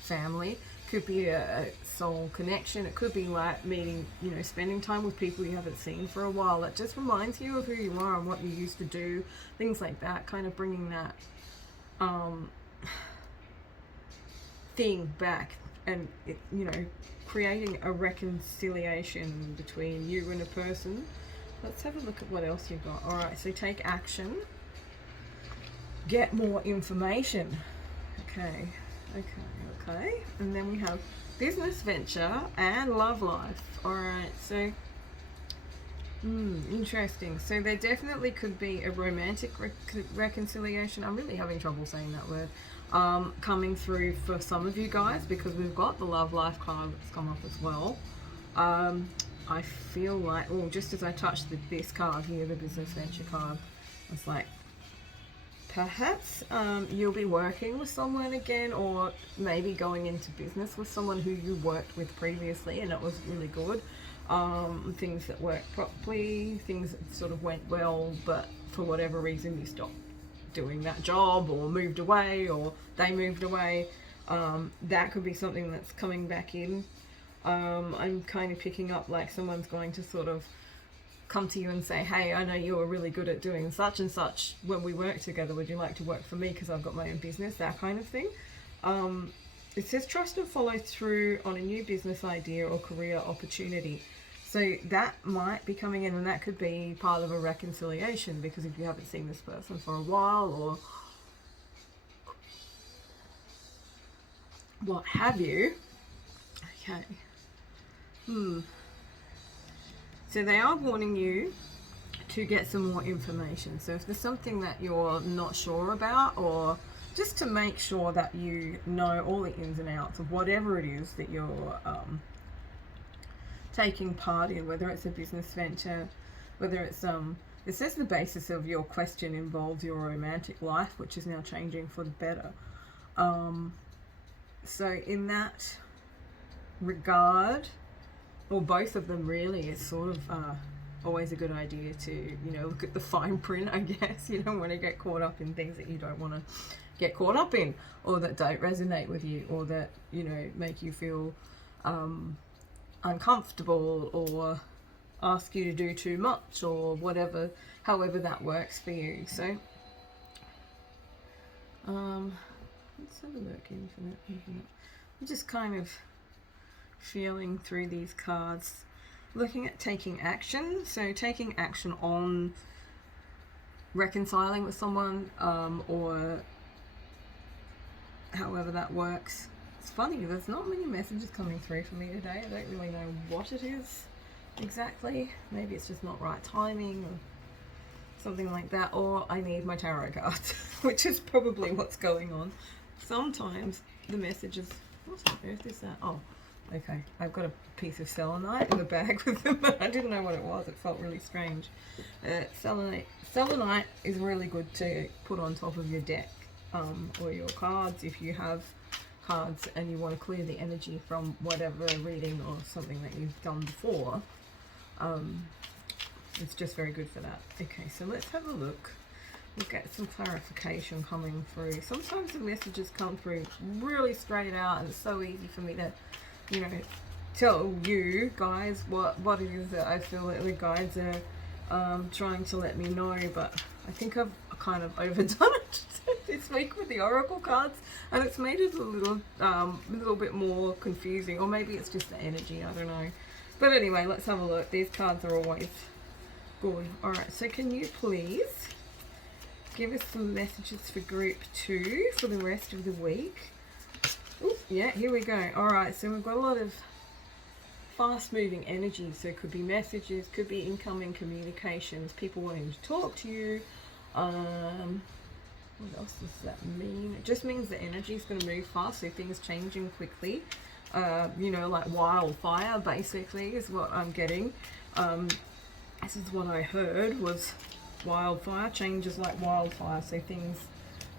family. Could be a soul connection. It could be like meeting, you know, spending time with people you haven't seen for a while. That just reminds you of who you are and what you used to do. Things like that, kind of bringing that thing back, and it, you know, creating a reconciliation between you and a person. Let's have a look at what else you've got. Alright, so take action. Get more information. Okay. And then we have business venture and love life. Alright, so interesting. So there definitely could be a romantic reconciliation. I'm really having trouble saying that word. Coming through for some of you guys, because we've got the love life card that's come up as well. I feel like, oh, just as I touched this card here, the business venture card, it's like, perhaps you'll be working with someone again, or maybe going into business with someone who you worked with previously and it was really good. Things that worked properly, things that sort of went well, but for whatever reason you stopped doing that job, or moved away, or they moved away. That could be something that's coming back in. I'm kind of picking up like someone's going to sort of come to you and say, hey, I know you were really good at doing such and such when we worked together. Would you like to work for me because I've got my own business? That kind of thing. It says trust and follow through on a new business idea or career opportunity. So that might be coming in, and that could be part of a reconciliation, because if you haven't seen this person for a while or what have you. Okay. So they are warning you to get some more information. So if there's something that you're not sure about, or just to make sure that you know all the ins and outs of whatever it is that you're taking part in, whether it's a business venture, whether it's it says the basis of your question involves your romantic life, which is now changing for the better. So in that regard, or both of them really, it's sort of always a good idea to, you know, look at the fine print, I guess. You don't want to get caught up in things that you don't want to get caught up in, or that don't resonate with you, or that, you know, make you feel uncomfortable, or ask you to do too much, or whatever, however that works for you. So let's have a look. Infinite. I'm just kind of feeling through these cards, looking at taking action. So taking action on reconciling with someone, or however that works. It's funny, there's not many messages coming through for me today. I don't really know what it is exactly. Maybe it's just not right timing or something like that, or I need my tarot cards, which is probably what's going on. Sometimes the messages, what on earth is that? Oh, Okay, I've got a piece of selenite in the bag with them, but I didn't know what it was. It felt really strange. Selenite is really good to put on top of your deck, or your cards if you have cards and you want to clear the energy from whatever reading or something that you've done before. It's just very good for that. Okay, so let's have a look. We'll get some clarification coming through. Sometimes the messages come through really straight out, and it's so easy for me to, you know, tell you guys what it is that I feel that the guides are trying to let me know, but I think I've kind of overdone it this week with the oracle cards, and it's made it a little bit more confusing, or maybe it's just the energy, I don't know. But anyway, let's have a look. These cards are always good. Alright, so can you please give us some messages for group 2 for the rest of the week? Ooh, yeah, here we go. Alright, so we've got a lot of fast moving energy, so it could be messages, could be incoming communications, people wanting to talk to you. What else does that mean? It just means the energy is going to move fast, so things changing quickly. You know, like wildfire basically is what I'm getting. This is what I heard was wildfire, changes like wildfire, so things,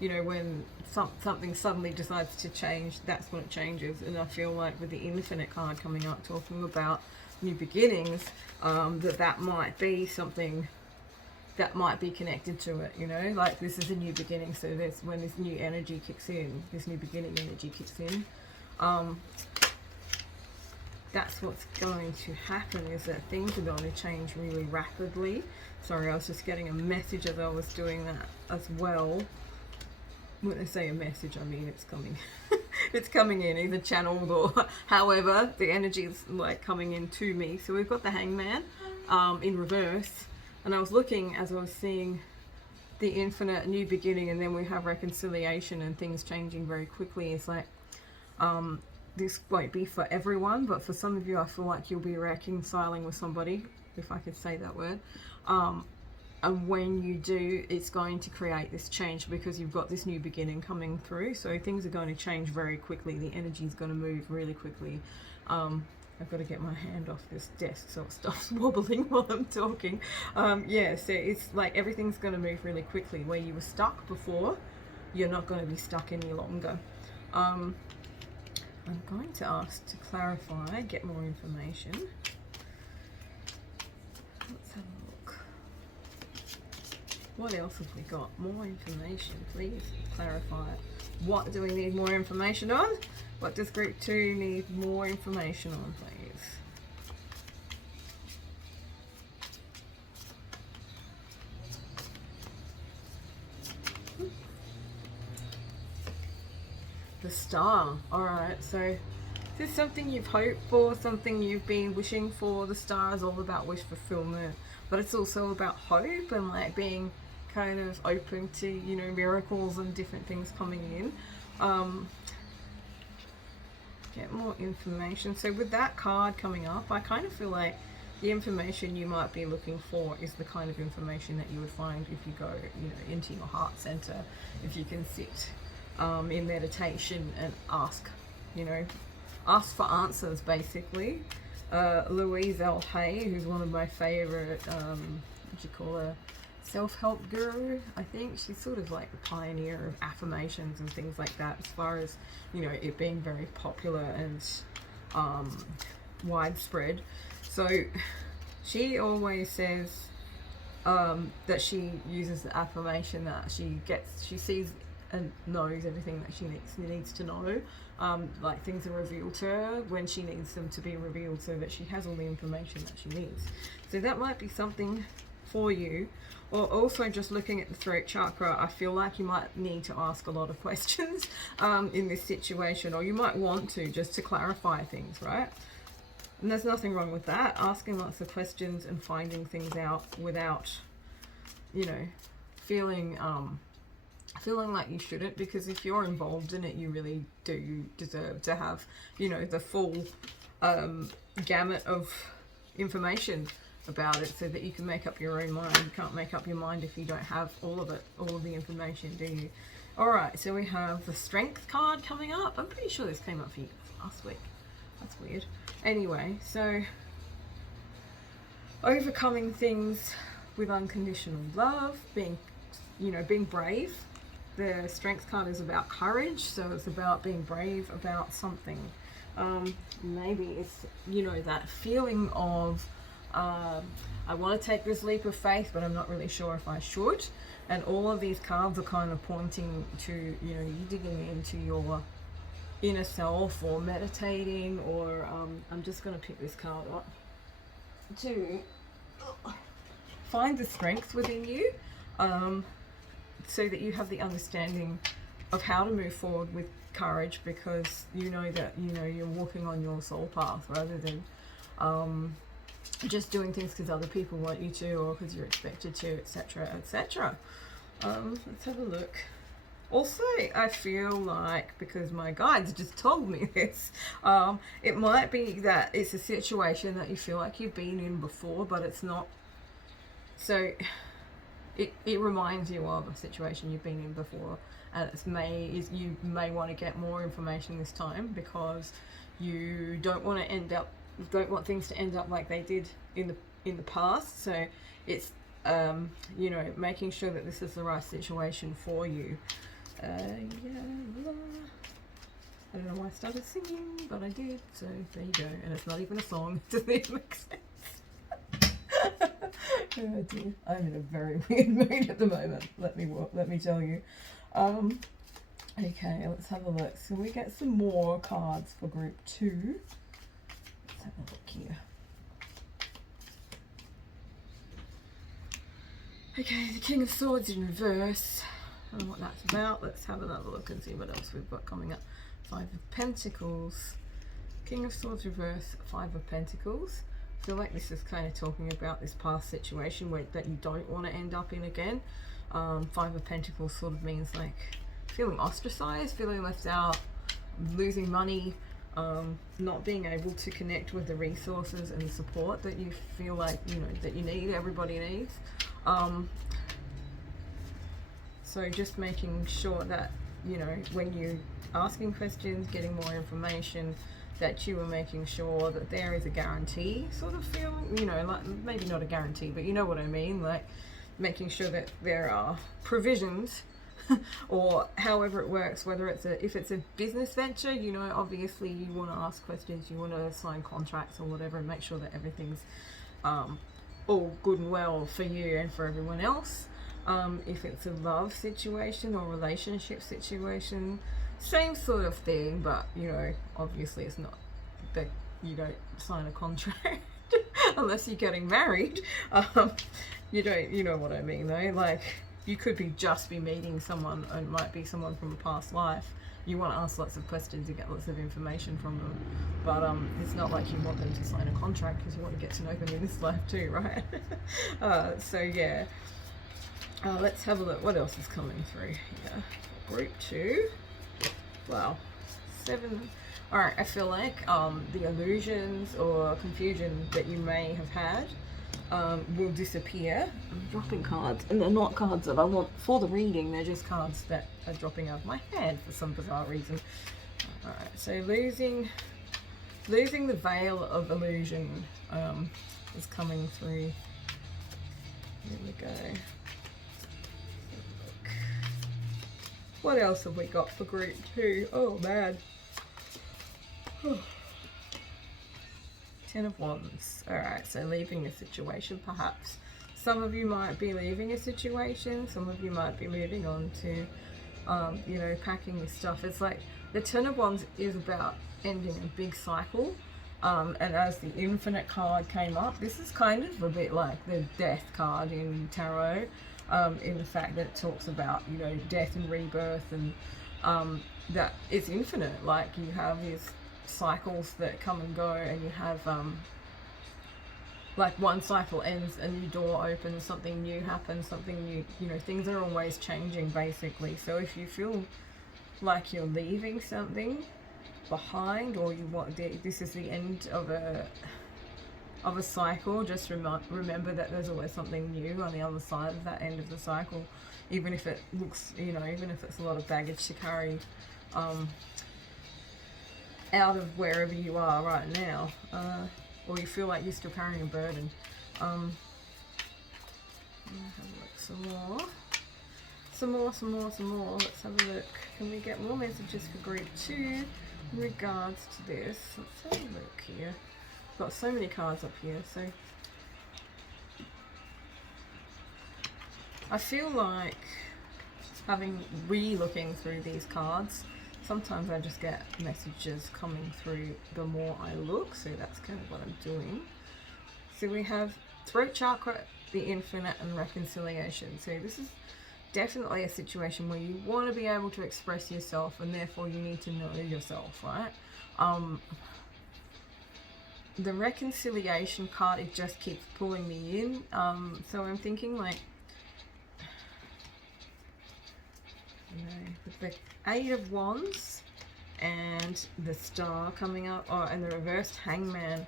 you know, when something suddenly decides to change, that's when it changes. And I feel like with the Infinite card coming up talking about new beginnings, that might be something that might be connected to it, you know, like this is a new beginning, so that's when this new energy kicks in, this new beginning energy kicks in. That's what's going to happen, is that things are going to change really rapidly. Sorry, I was just getting a message as I was doing that as well. When I say a message, I mean it's coming. It's coming in, either channeled or however, the energy is like coming in to me. So we've got the Hangman in reverse, and I was looking as I was seeing the Infinite, new beginning, and then we have reconciliation and things changing very quickly. It's like, this won't be for everyone, but for some of you, I feel like you'll be reconciling with somebody, if I could say that word. And when you do, it's going to create this change because you've got this new beginning coming through. So things are going to change very quickly. The energy is going to move really quickly. I've got to get my hand off this desk so it stops wobbling while I'm talking. Yeah, so it's like everything's going to move really quickly. Where you were stuck before, you're not going to be stuck any longer. I'm going to ask to clarify, get more information. Let's have a look. What else have we got? More information, please clarify it. What do we need more information on? What does group 2 need more information on, please? The Star. Alright, so this is something you've hoped for, something you've been wishing for. The Star is all about wish fulfillment, but it's also about hope and like being kind of open to, you know, miracles and different things coming in. Get more information. So with that card coming up, I kind of feel like the information you might be looking for is the kind of information that you would find if you go, you know, into your heart center, if you can sit in meditation and ask, you know, ask for answers basically. Louise L. Hay, who's one of my favorite, what do you call her, self-help guru, I think. She's sort of like the pioneer of affirmations and things like that, as far as, you know, it being very popular and widespread. So she always says that she uses the affirmation that she sees and knows everything that she needs to know. Like things are revealed to her when she needs them to be revealed, so that she has all the information that she needs. So that might be something for you. Or also just looking at the throat chakra, I feel like you might need to ask a lot of questions in this situation, or you might want to, just to clarify things, right? And there's nothing wrong with that, asking lots of questions and finding things out without, you know, feeling like you shouldn't, because if you're involved in it, you really do deserve to have, you know, the full gamut of information about it, so that you can make up your own mind. You can't make up your mind if you don't have all of it, all of the information, do you? Alright, so we have the Strength card coming up. I'm pretty sure this came up for you last week. That's weird. Anyway, so overcoming things with unconditional love, being, being brave. The Strength card is about courage, so it's about being brave about something. Maybe it's, that feeling of, I want to take this leap of faith, but I'm not really sure if I should. And all of these cards are kind of pointing to, you digging into your inner self, or meditating, or I'm just going to pick this card up to find the strength within you, so that you have the understanding of how to move forward with courage, because you know that you're walking on your soul path, rather than just doing things because other people want you to, or because you're expected to, etc., etc. Let's have a look. Also, I feel like, because my guides just told me this, it might be that it's a situation that you feel like you've been in before, but it's not. So it reminds you of a situation you've been in before, and you may want to get more information this time, because you don't want things to end up like they did in the past. So it's making sure that this is the right situation for you. I don't know why I started singing, but I did, so there you go. And it's not even a song. It doesn't even make sense. Oh dear, I'm in a very weird mood at the moment, let me tell you. Okay, let's have a look. So we get some more cards for group 2. Let's have a look here. Okay, the King of Swords in reverse. I don't know what that's about. Let's have another look and see what else we've got coming up. 5 of Pentacles. King of Swords reverse, 5 of Pentacles. I feel like this is kind of talking about this past situation that you don't want to end up in again. 5 of Pentacles sort of means like feeling ostracized, feeling left out, losing money, not being able to connect with the resources and support that you feel like that you need, everybody needs. So just making sure that when you're asking questions, getting more information, that you are making sure that there is a guarantee sort of feeling, like maybe not a guarantee, but you know what I mean, like making sure that there are provisions or however it works, whether if it's a business venture, obviously you want to ask questions, you want to sign contracts or whatever, and make sure that everything's all good and well for you and for everyone else. If it's a love situation or relationship situation, same sort of thing, but obviously it's not that you don't sign a contract unless you're getting married. You know what I mean though, like you could just be meeting someone, and it might be someone from a past life. You want to ask lots of questions and get lots of information from them, but it's not like you want them to sign a contract, because you want to get to know them in this life too, right? So yeah, let's have a look what else is coming through here. Group 2. Wow, 7. All right, I feel like the illusions or confusion that you may have had will disappear. I'm dropping cards, and they're not cards that I want for the reading, they're just cards that are dropping out of my hand for some bizarre reason. Alright, so losing the veil of illusion is coming through. Here we go. Look. What else have we got for group 2? Oh man. 10 of Wands. Alright, so leaving a situation perhaps. Some of you might be leaving a situation, some of you might be moving on to, packing your stuff. It's like the 10 of Wands is about ending a big cycle. And as the Infinite card came up, this is kind of a bit like the Death card in Tarot, in the fact that it talks about, death and rebirth, and that it's infinite. Like you have these cycles that come and go, and you have like one cycle ends, a new door opens, something new happens, something new, things are always changing basically. So if you feel like you're leaving something behind, or you want this is the end of a cycle, just remember that there's always something new on the other side of that end of the cycle, even if it looks, even if it's a lot of baggage to carry. out of wherever you are right now, or you feel like you're still carrying a burden. Have a look some more. Let's have a look. Can we get more messages for group 2 in regards to this? Let's have a look here. Got so many cards up here, so I feel like re-looking through these cards, sometimes I just get messages coming through the more I look, so that's kind of what I'm doing. So we have throat chakra, the infinite, and reconciliation. So this is definitely a situation where you want to be able to express yourself, and therefore you need to know yourself, right? The reconciliation card, it just keeps pulling me in. So I'm thinking like, you know, with the 8 of Wands and the Star coming up, and the reversed Hangman,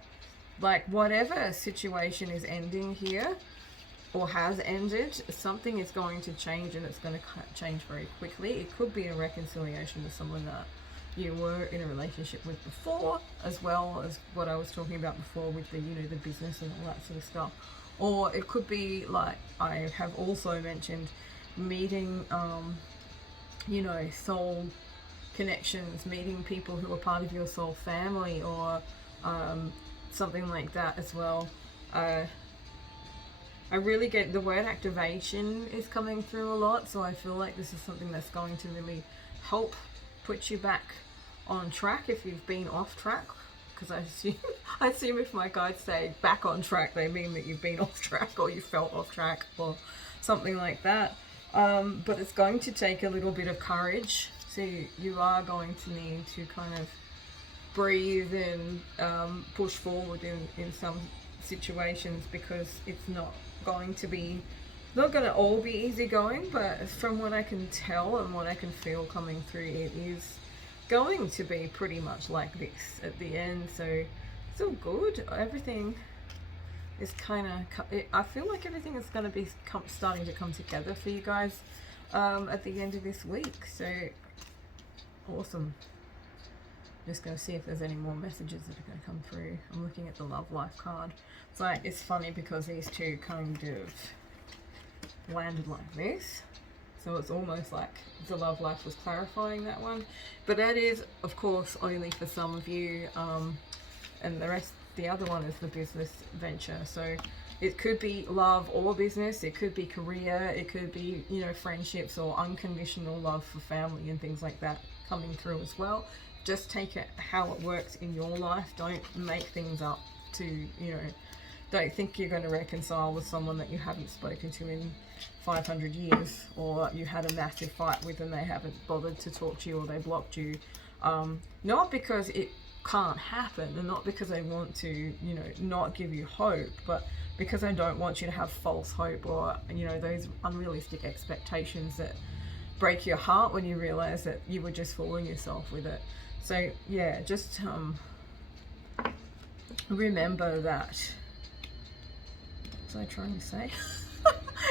like whatever situation is ending here or has ended, something is going to change, and it's going to change very quickly. It could be a reconciliation with someone that you were in a relationship with before, as well as what I was talking about before with the, you know, the business and all that sort of stuff. Or it could be like I have also mentioned, meeting you know, soul connections, meeting people who are part of your soul family, or something like that as well. I really get the word activation is coming through a lot, so I feel like this is something that's going to really help put you back on track if you've been off track, because I assume if my guides say back on track, they mean that you've been off track, or you felt off track, or something like that. But it's going to take a little bit of courage, so you are going to need to kind of breathe and push forward in some situations, because it's not going to all be easy going, but from what I can tell and what I can feel coming through, it is going to be pretty much like this at the end. So it's all good. Everything is kind of, I feel like everything is going to be starting to come together for you guys at the end of this week. So awesome. Just going to see if there's any more messages that are going to come through. I'm looking at the love life card. It's like, it's funny because these two kind of landed like this, so it's almost like the love life was clarifying that one, but that is of course only for some of you, and the other one is the business venture. So it could be love or business, it could be career, it could be, you know, friendships or unconditional love for family and things like that coming through as well. Just take it how it works in your life. Don't make things up to, you know, don't think you're going to reconcile with someone that you haven't spoken to in 500 years, or you had a massive fight with and they haven't bothered to talk to you, or they blocked you. Not because it can't happen, and not because I want to, you know, not give you hope, but because I don't want you to have false hope, or, you know, those unrealistic expectations that break your heart when you realize that you were just fooling yourself with it. So yeah, just remember that. What was I trying to say?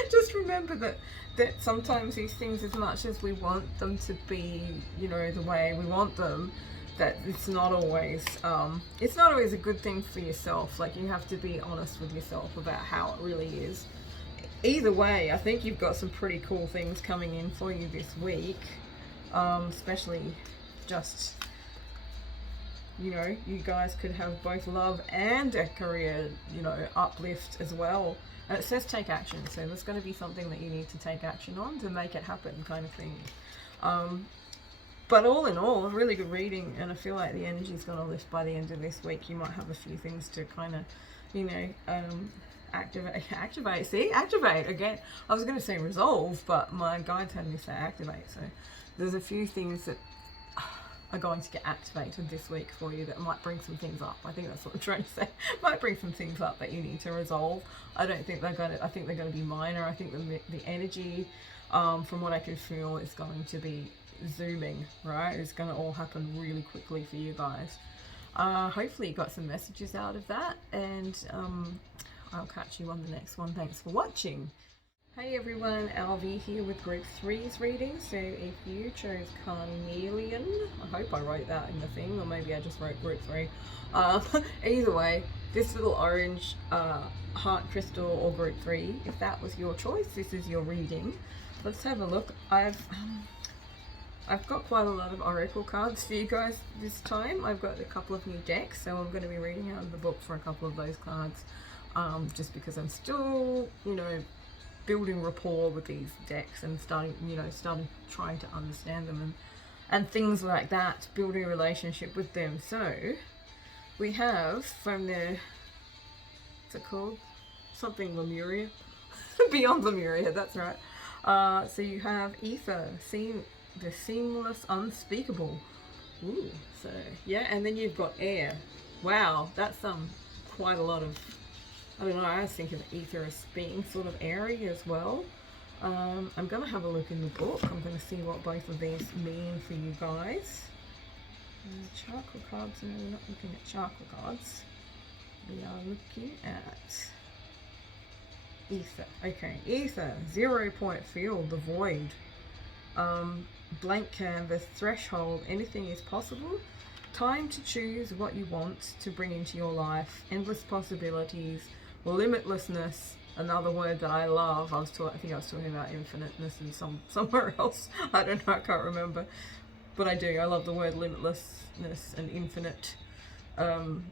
Just remember that sometimes these things, as much as we want them to be, you know, the way we want them, that it's not always a good thing for yourself. Like, you have to be honest with yourself about how it really is. Either way, I think you've got some pretty cool things coming in for you this week, especially just, you know, you guys could have both love and a career, you know, uplift as well. And it says take action, so there's going to be something that you need to take action on to make it happen, kind of thing. But all in all, a really good reading, and I feel like the energy is going to lift by the end of this week. You might have a few things to kind of, you know, activate again. I was going to say resolve, but my guides had me say activate. So there's a few things that are going to get activated this week for you that might bring some things up. I think that's what I'm trying to say. Might bring some things up that you need to resolve. I think they're going to be minor. I think the energy, from what I can feel, is going to be zooming, right? It's going to all happen really quickly for you guys. Hopefully you got some messages out of that, and I'll catch you on the next one. Thanks for watching. Hey everyone, Alvi here with Group 3's reading. So if you chose Carnelian, I hope I wrote that in the thing, or maybe I just wrote Group 3. Either way, this little orange heart crystal or Group 3, if that was your choice, this is your reading. Let's have a look. I've got quite a lot of oracle cards for you guys this time. I've got a couple of new decks, so I'm going to be reading out of the book for a couple of those cards, just because I'm still, building rapport with these decks and starting trying to understand them and things like that, building a relationship with them. So we have from the, what's it called? Something Lemuria. Beyond Lemuria, that's right. So you have Ether, the seamless, unspeakable. Ooh, so yeah, and then you've got air. Wow, that's quite a lot of, I don't know, I was thinking of ether as being sort of airy as well. I'm going to have a look in the book. I'm going to see what both of these mean for you guys. Chakra cards, no, we're not looking at chakra cards. We are looking at ether. Okay, ether, 0 point field, the void. Blank canvas, threshold, anything is possible. Time to choose what you want to bring into your life. Endless possibilities. Limitlessness, another word that I love. I think I was talking about infiniteness and somewhere else. I don't know, I can't remember. But I do. I love the word limitlessness and infinite. It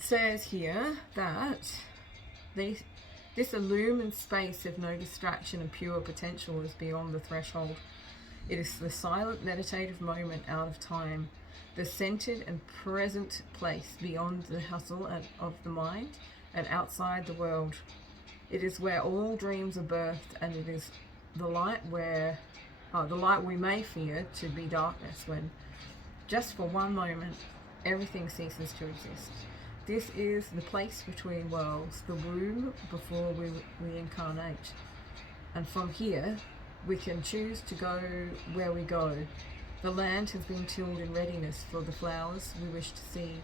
says here that this illumined space of no distraction and pure potential is beyond the threshold. It is the silent meditative moment out of time, the centered and present place beyond the hustle of the mind and outside the world. It is where all dreams are birthed, and it is the light the light we may fear to be darkness, when just for one moment everything ceases to exist. This is the place between worlds, the womb before we incarnate. And from here we can choose to go where we go. The land has been tilled in readiness for the flowers we wish to seed.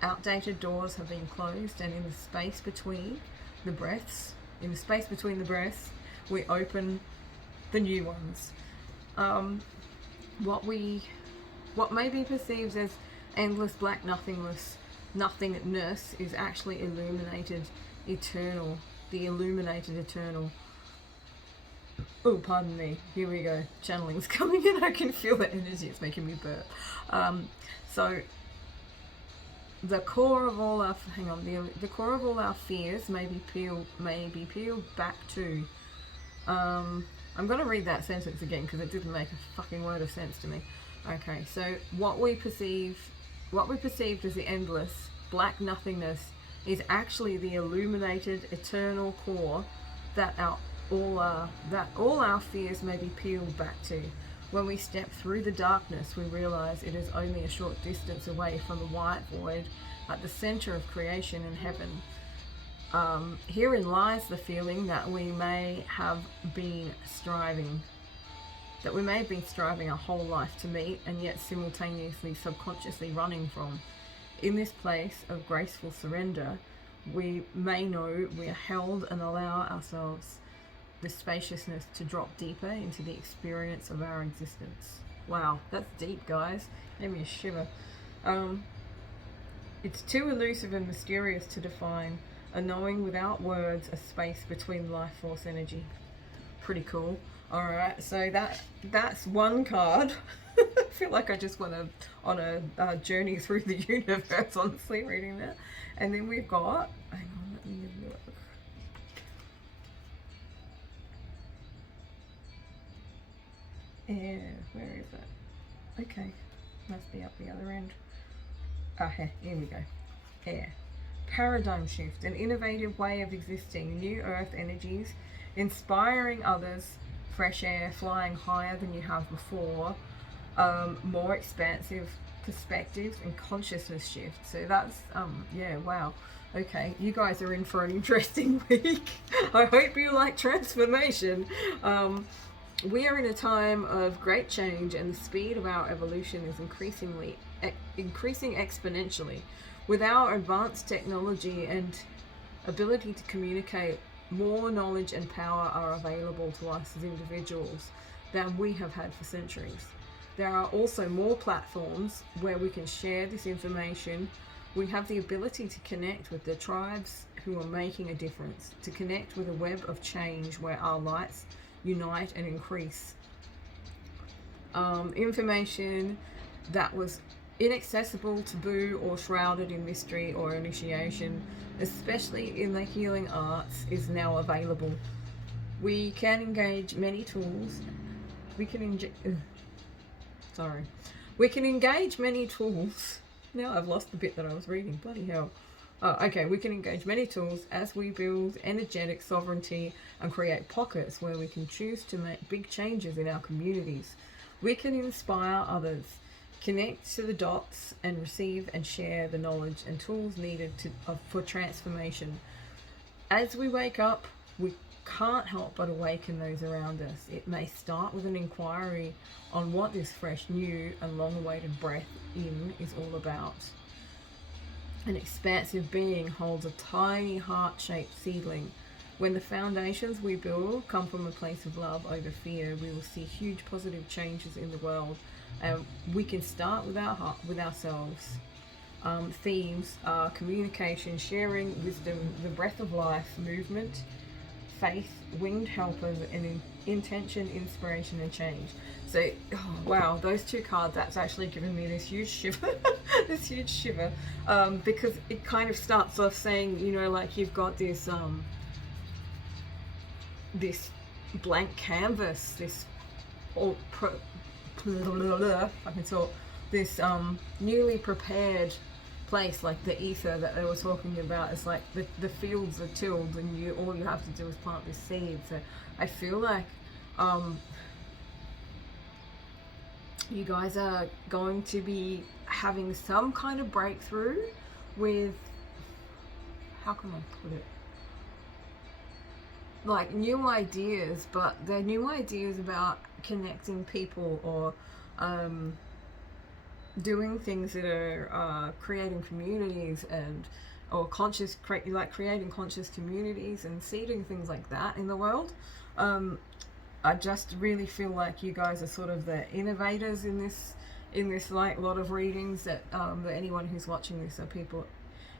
Outdated doors have been closed, and in the space between the breaths, we open the new ones. What may be perceived as endless black nothingness is actually illuminated eternal. The illuminated eternal. Oh, pardon me. Here we go. Channeling's coming in. I can feel the energy. It's making me burp. So the core of all our the core of all our fears may be peeled back to. I'm going to read that sentence again because it didn't make a fucking word of sense to me. Okay, so what we perceived as the endless black nothingness is actually the illuminated eternal core that all our fears may be peeled back to. When we step through the darkness, we realize it is only a short distance away from the white void at the center of creation in heaven. Herein lies the feeling that we may have been striving a whole life to meet, and yet simultaneously subconsciously running from. In this place of graceful surrender, we may know we are held and allow ourselves the spaciousness to drop deeper into the experience of our existence. Wow, that's deep, guys. Gave me a shiver. It's too elusive and mysterious to define, a knowing without words, a space between life force energy. Pretty cool. Alright, so that's one card. I feel like I just went on a journey through the universe, honestly, reading that. And then we've got, hang on, let me look. Air, where is it? Okay, must be up the other end. Here we go. Air. Paradigm shift, an innovative way of existing, new earth energies, inspiring others, fresh air, flying higher than you have before, more expansive perspectives and consciousness shift. So that's, yeah, wow. Okay, you guys are in for an interesting week. I hope you like transformation. We are in a time of great change, and the speed of our evolution is increasing exponentially. With our advanced technology and ability to communicate more knowledge and power are available to us as individuals than we have had for centuries. There are also more platforms where we can share this information. We have the ability to connect with the tribes who are making a difference, to connect with a web of change where our lights unite and increase. Information that was inaccessible, taboo, or shrouded in mystery or initiation, especially in the healing arts, is now available. We can engage many tools. We can engage many tools. Now I've lost the bit that I was reading. Bloody hell. We can engage many tools as we build energetic sovereignty and create pockets where we can choose to make big changes in our communities. We can inspire others, connect to the dots, and receive and share the knowledge and tools needed for transformation. As we wake up, we can't help but awaken those around us. It may start with an inquiry on what this fresh, new, and long-awaited breath in is all about. An expansive being holds a tiny heart-shaped seedling. When the foundations we build come from a place of love over fear, we will see huge positive changes in the world. We can start with our heart, with ourselves. Themes are communication, sharing, wisdom, the breath of life, movement, faith, winged helpers, and intention, inspiration, and change. So, wow, those two cards, that's actually given me this huge shiver, because it kind of starts off saying, like you've got this, this blank canvas, this this newly prepared place, like the ether that they were talking about. It's like the fields are tilled, and all you have to do is plant this seed. So I feel like you guys are going to be having some kind of breakthrough with, how can I put it, like new ideas, but they're new ideas about connecting people, or doing things that are creating communities, and or creating conscious communities and seeding things like that in the world. I just really feel like you guys are sort of the innovators in this like lot of readings that anyone who's watching this are people.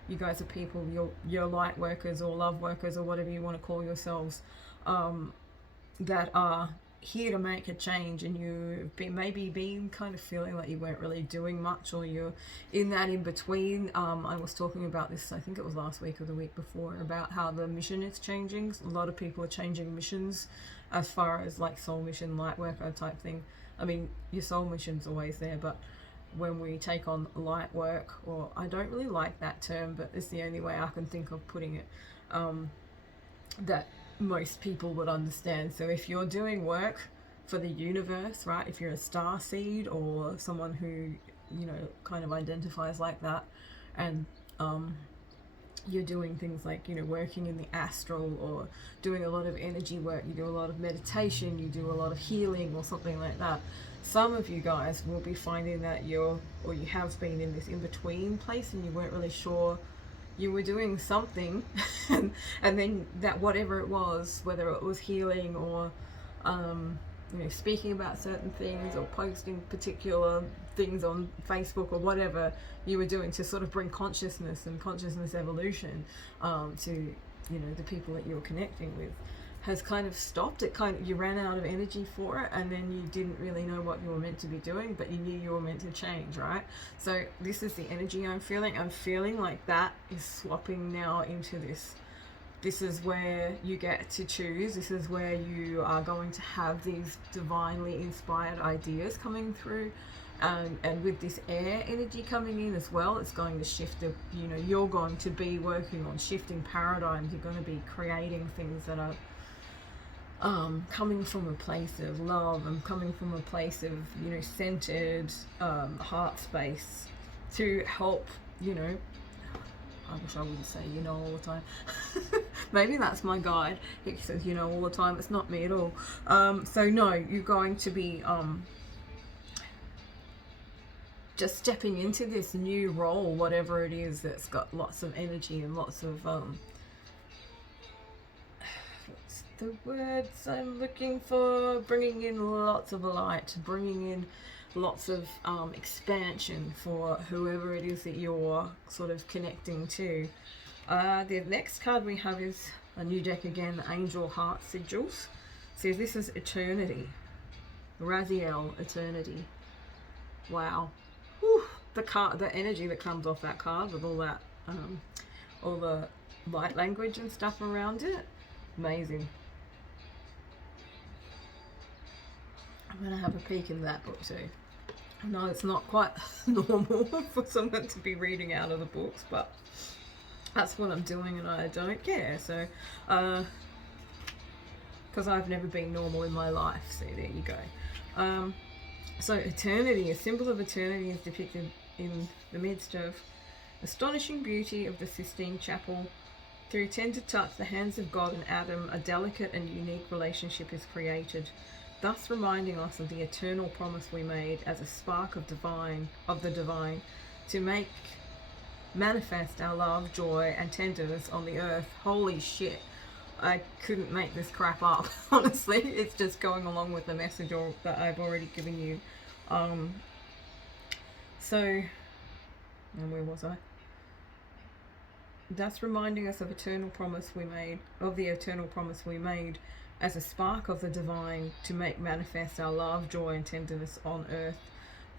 You guys are people, you're light workers or love workers or whatever you want to call yourselves, that are here to make a change, and you've been kind of feeling like you weren't really doing much, or you're in that in between. I was talking about this, I think it was last week or the week before, about how the mission is changing. A lot of people are changing missions as far as like soul mission, light worker type thing. I mean, your soul mission's always there, but when we take on light work, or I don't really like that term, but it's the only way I can think of putting it, that most people would understand. So if you're doing work for the universe, right, if you're a star seed or someone who, kind of identifies like that, and you're doing things like, working in the astral, or doing a lot of energy work, you do a lot of meditation, you do a lot of healing or something like that, some of you guys will be finding that you have been in this in-between place, and you weren't really sure you were doing something, and then that whatever it was, whether it was healing or speaking about certain things, or posting particular things on Facebook or whatever you were doing to sort of bring consciousness and consciousness evolution to the people that you were connecting with, has kind of stopped. You ran out of energy for it, and then you didn't really know what you were meant to be doing, but you knew you were meant to change, right? So this is the energy I'm feeling like that is swapping now into this. This is where you get to choose. This is where you are going to have these divinely inspired ideas coming through, and with this air energy coming in as well, it's going to shift you're going to be working on shifting paradigms. You're going to be creating things that are coming from a place of love, and coming from a place of centered heart space, to help. I wish I wouldn't say all the time. Maybe that's my guide. He says all the time. It's not me at all. So no, you're going to be just stepping into this new role, whatever it is, that's got lots of energy and lots of the words I'm looking for, bringing in lots of light, bringing in lots of expansion for whoever it is that you're sort of connecting to. The next card we have is a new deck again, Angel Heart Sigils. So this is Eternity. Raziel, Eternity. Wow. Whew. The energy that comes off that card with all that, all the light language and stuff around it. Amazing. I'm going to have a peek in that book too. I know it's not quite normal for someone to be reading out of the books, but that's what I'm doing and I don't care. So, because I've never been normal in my life. So there you go. So eternity, a symbol of eternity is depicted in the midst of astonishing beauty of the Sistine Chapel. Through tender touch, the hands of God and Adam, a delicate and unique relationship is created, thus reminding us of the eternal promise we made as a spark of the divine, to make manifest our love, joy, and tenderness on the earth. Holy shit. I couldn't make this crap up, honestly. It's just going along with the message that I've already given you. And where was I? Thus reminding us of the eternal promise we made as a spark of the divine, to make manifest our love, joy, and tenderness on earth.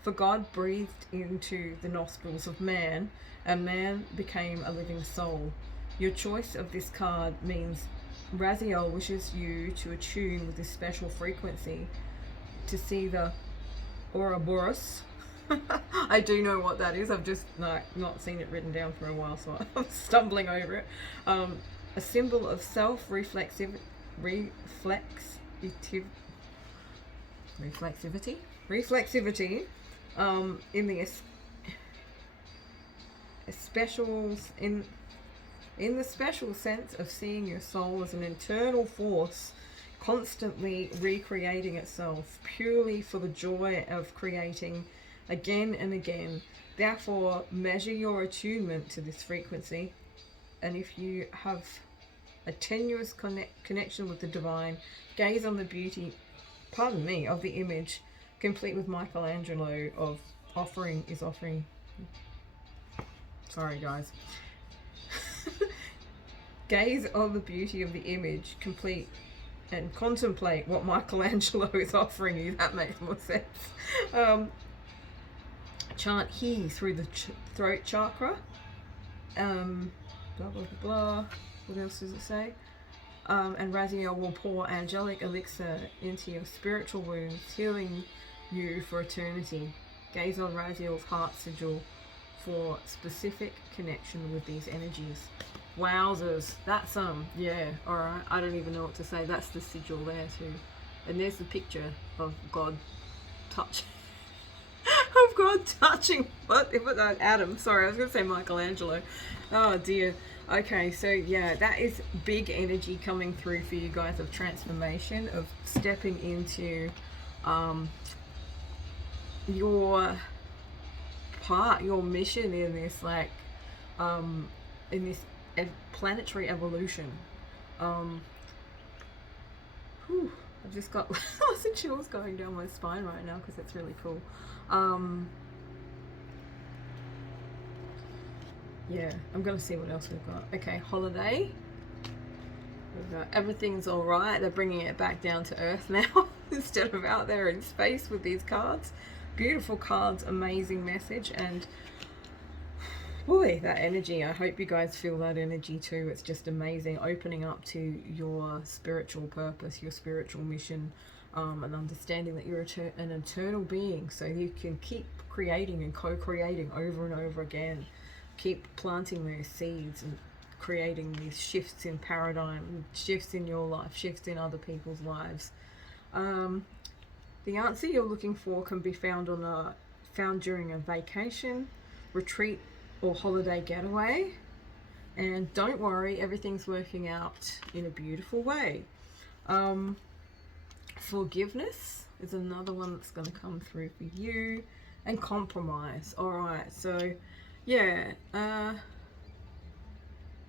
For God breathed into the nostrils of man, and man became a living soul. Your choice of this card means Raziel wishes you to attune with this special frequency to see the Ouroboros. I do know what that is. I've just not seen it written down for a while, so I'm stumbling over it. A symbol of reflexivity in the in the special sense of seeing your soul as an internal force constantly recreating itself, purely for the joy of creating again and again. Therefore, measure your attunement to this frequency, and if you have a tenuous connection with the divine, gaze on the beauty, of the image, complete with Michelangelo of offering. Sorry, guys. Gaze on the beauty of the image, complete, and contemplate what Michelangelo is offering you. That makes more sense. Chant He through the throat chakra. Blah, blah, blah, blah. What else does it say? And Raziel will pour angelic elixir into your spiritual wounds, healing you for eternity. Gaze on Raziel's heart sigil for specific connection with these energies. Wowzers. That's yeah, alright. I don't even know what to say. That's the sigil there too. And there's the picture of God touching Adam. Sorry, I was gonna say Michelangelo. Oh dear. Okay, so yeah, that is big energy coming through for you guys of transformation, of stepping into your mission in this, in this planetary evolution. I've just got lots of chills going down my spine right now because it's really cool. Yeah, I'm gonna see what else we've got. Okay, holiday. We've got everything's all right. They're bringing it back down to earth now instead of out there in space with these cards. Beautiful cards, amazing message, and boy, that energy. I hope you guys feel that energy too. It's just amazing, opening up to your spiritual purpose, your spiritual mission, and understanding that you're an eternal being, so you can keep creating and co-creating over and over again. Keep planting those seeds and creating these shifts in paradigm, shifts in your life, shifts in other people's lives. The answer you're looking for can be found during a vacation, retreat, or holiday getaway. And don't worry, everything's working out in a beautiful way. Forgiveness is another one that's going to come through for you, and compromise. All right, so yeah,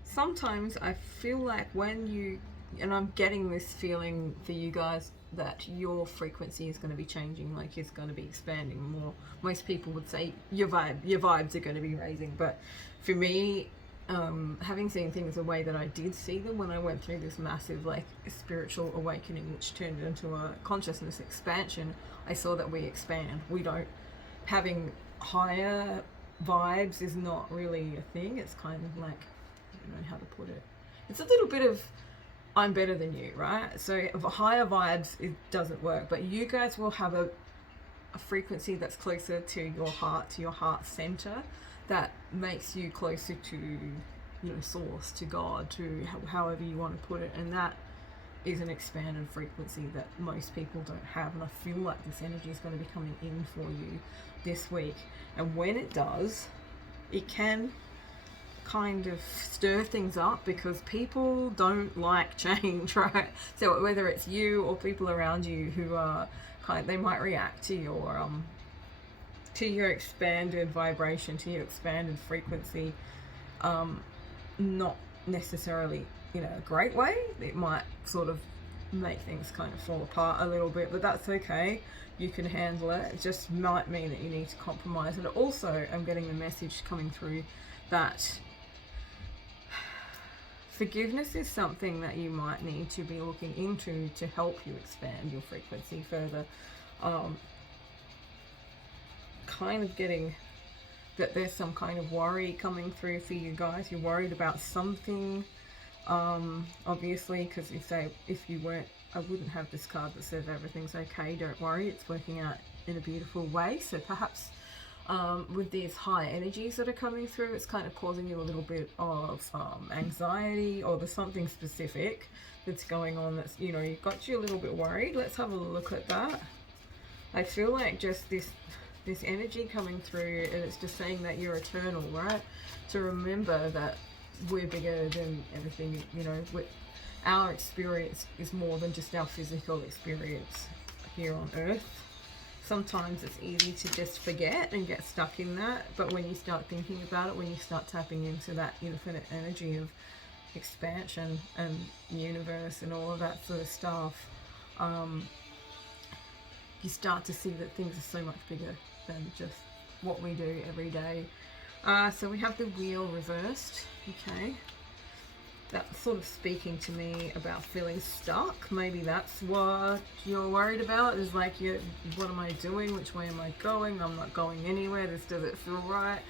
sometimes I feel like when you and I'm getting this feeling for you guys that your frequency is going to be changing, like it's going to be expanding more. Most people would say your vibes are going to be raising, but for me, having seen things the way that I did see them when I went through this massive like spiritual awakening, which turned into a consciousness expansion, I saw that we expand. We don't, having higher vibes is not really a thing. It's kind of like, I don't know how to put it. It's a little bit of I'm better than you, right? So higher vibes, it doesn't work. But you guys will have a frequency that's closer to your heart center, that makes you closer to, you know, source, to God, to however you want to put it. And that is an expanded frequency that most people don't have. And I feel like this energy is going to be coming in for you this week. And when it does, it can kind of stir things up, because people don't like change, right? So whether it's you or people around you who are they might react to your expanded vibration, to your expanded frequency, not necessarily in a great way. It might sort of make things kind of fall apart a little bit, but that's okay. You can handle it. It just might mean that you need to compromise. And also, I'm getting the message coming through that forgiveness is something that you might need to be looking into to help you expand your frequency further. Kind of getting that there's some kind of worry coming through for you guys. You're worried about something, obviously, because if you weren't, I wouldn't have this card that says everything's okay. Don't worry, it's working out in a beautiful way. So perhaps with these high energies that are coming through, it's kind of causing you a little bit of anxiety, or there's something specific that's going on that's, you know, you've got you a little bit worried. Let's have a look at that. I feel like just this energy coming through, and it's just saying that you're eternal, right? To remember that we're bigger than everything, you know. Our experience is more than just our physical experience here on Earth. Sometimes it's easy to just forget and get stuck in that, but when you start thinking about it, when you start tapping into that infinite energy of expansion and universe and all of that sort of stuff, you start to see that things are so much bigger than just what we do every day. So we have the wheel reversed, okay? That's sort of speaking to me about feeling stuck. Maybe that's what you're worried about, is like, what am I doing? Which way am I going? I'm not going anywhere. This doesn't feel right.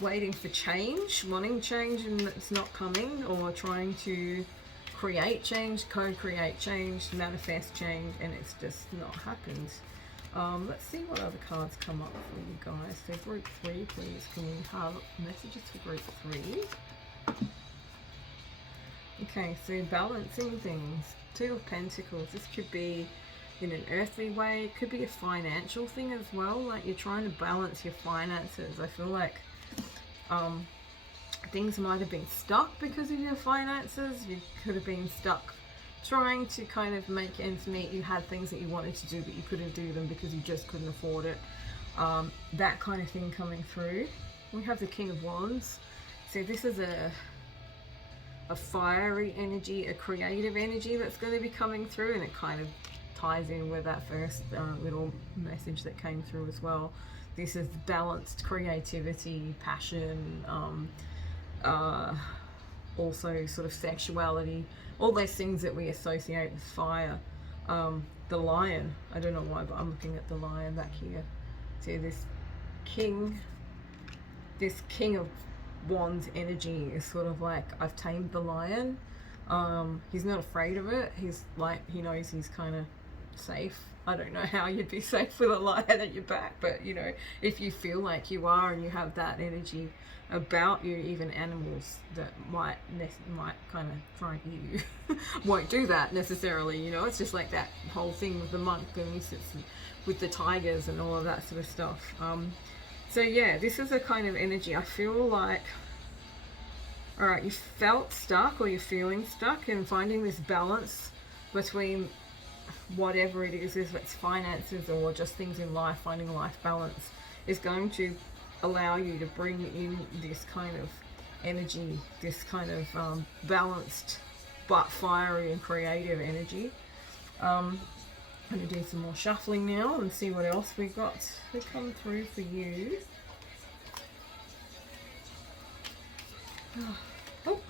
Waiting for change, wanting change and it's not coming, or trying to create change, co-create change, manifest change, and it's just not happened. Let's see what other cards come up for you guys. So group 3, please, can we have messages for group 3? Okay, so balancing things. 2 of Pentacles. This could be in an earthly way. It could be a financial thing as well. Like you're trying to balance your finances. I feel like things might have been stuck because of your finances. You could have been stuck trying to kind of make ends meet. You had things that you wanted to do but you couldn't do them because you just couldn't afford it. That kind of thing coming through. We have the King of Wands. So this is a fiery energy, a creative energy that's going to be coming through, and it kind of ties in with that first little message that came through as well. This is balanced creativity, passion, also sort of sexuality, all those things that we associate with fire. The lion, I don't know why, but I'm looking at the lion back here. See this king of Wands energy is sort of like, I've tamed the lion. He's not afraid of it. He's like, he knows he's kind of safe. I don't know how you'd be safe with a lion at your back, but you know, if you feel like you are and you have that energy about you, even animals that might kind of try and eat you won't do that necessarily, you know. It's just like that whole thing with the monk and he sits with the tigers and all of that sort of stuff. So yeah, this is a kind of energy. I feel like, all right, you felt stuck, or you're feeling stuck, and finding this balance between whatever it is, if it's finances or just things in life, finding a life balance is going to allow you to bring in this kind of energy, this kind of balanced but fiery and creative energy. I'm going to do some more shuffling now and see what else we got to come through for you. Oh, not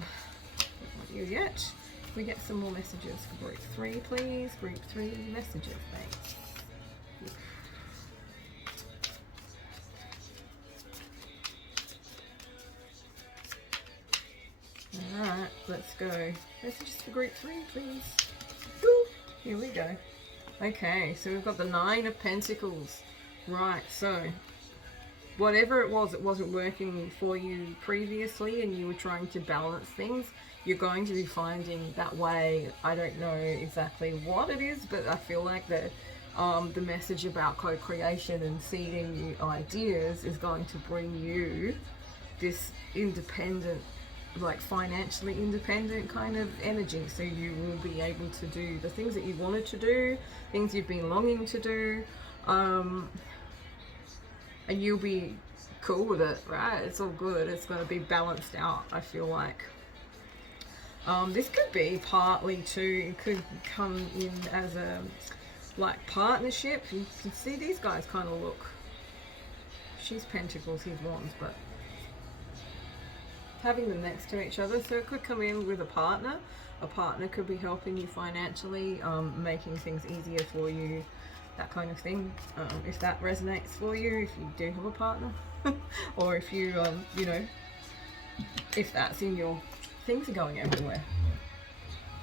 you yet. We get some more messages for group 3, please. Group 3 messages, thanks. Alright, let's go. Messages for group 3, please. Woo! Here we go. Okay, so we've got the 9 of Pentacles. Right, so whatever it was that wasn't working for you previously and you were trying to balance things, you're going to be finding that way. I don't know exactly what it is, but I feel like the message about co-creation and seeding new ideas is going to bring you this independent, like financially independent kind of energy. So you will be able to do the things that you wanted to do, things you've been longing to do, and you'll be cool with it, right? It's all good. It's going to be balanced out, I feel like. This could be partly too, it could come in as a like partnership. You can see these guys kind of look, she's Pentacles, he's Wands, but having them next to each other. So it could come in with a partner. A partner could be helping you financially, making things easier for you, that kind of thing. If that resonates for you, if you do have a partner, or if you, you know, if that's in your things are going everywhere.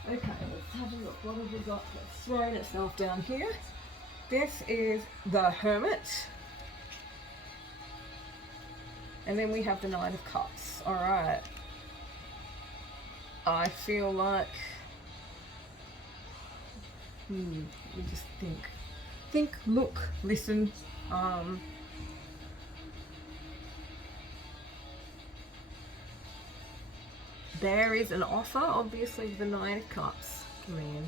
Okay, let's have a look. What have we got that's thrown itself down here? This is the Hermit. And then we have the 9 of Cups. Alright. I feel like... you just think. Think, look, listen. There is an offer, obviously, the 9 of Cups coming in.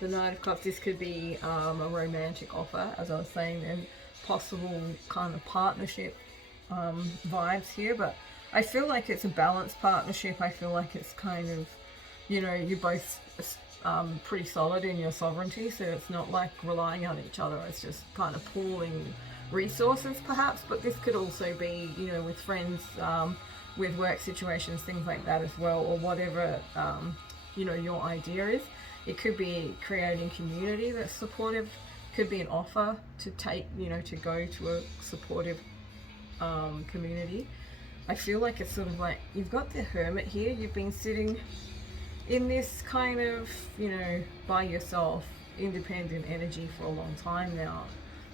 The 9 of Cups, this could be a romantic offer, as I was saying, and possible kind of partnership vibes here, but I feel like it's a balanced partnership. I feel like it's kind of, you know, you're both pretty solid in your sovereignty, so it's not like relying on each other. It's just kind of pooling resources, perhaps, but this could also be, you know, with friends, with work situations, things like that as well, or whatever, you know, your idea is. It could be creating community that's supportive, could be an offer to take, you know, to go to a supportive community. I feel like it's sort of like, you've got the Hermit here, you've been sitting in this kind of, you know, by yourself, independent energy for a long time now.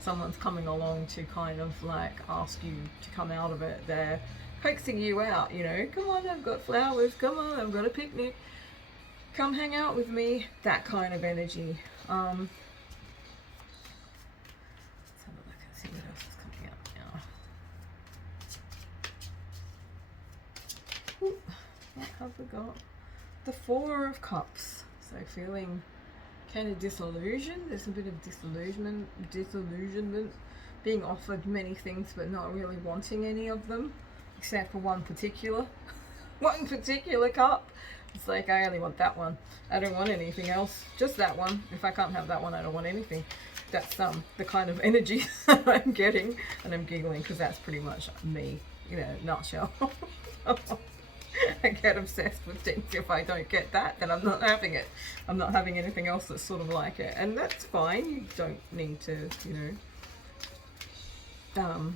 Someone's coming along to kind of like ask you to come out of it. They're coaxing you out, you know, come on, I've got flowers, come on, I've got a picnic, come hang out with me, that kind of energy. Let's have a look and see what else is coming out now. Ooh, what have we got? The 4 of Cups. So feeling kind of disillusioned. There's a bit of disillusionment, being offered many things but not really wanting any of them, except for one particular cup. It's like, I only want that one. I don't want anything else. Just that one. If I can't have that one, I don't want anything. That's the kind of energy I'm getting, and I'm giggling because that's pretty much me, you know, nutshell. I get obsessed with things. If I don't get that, then I'm not having it. I'm not having anything else that's sort of like it, and that's fine. You don't need to, you know,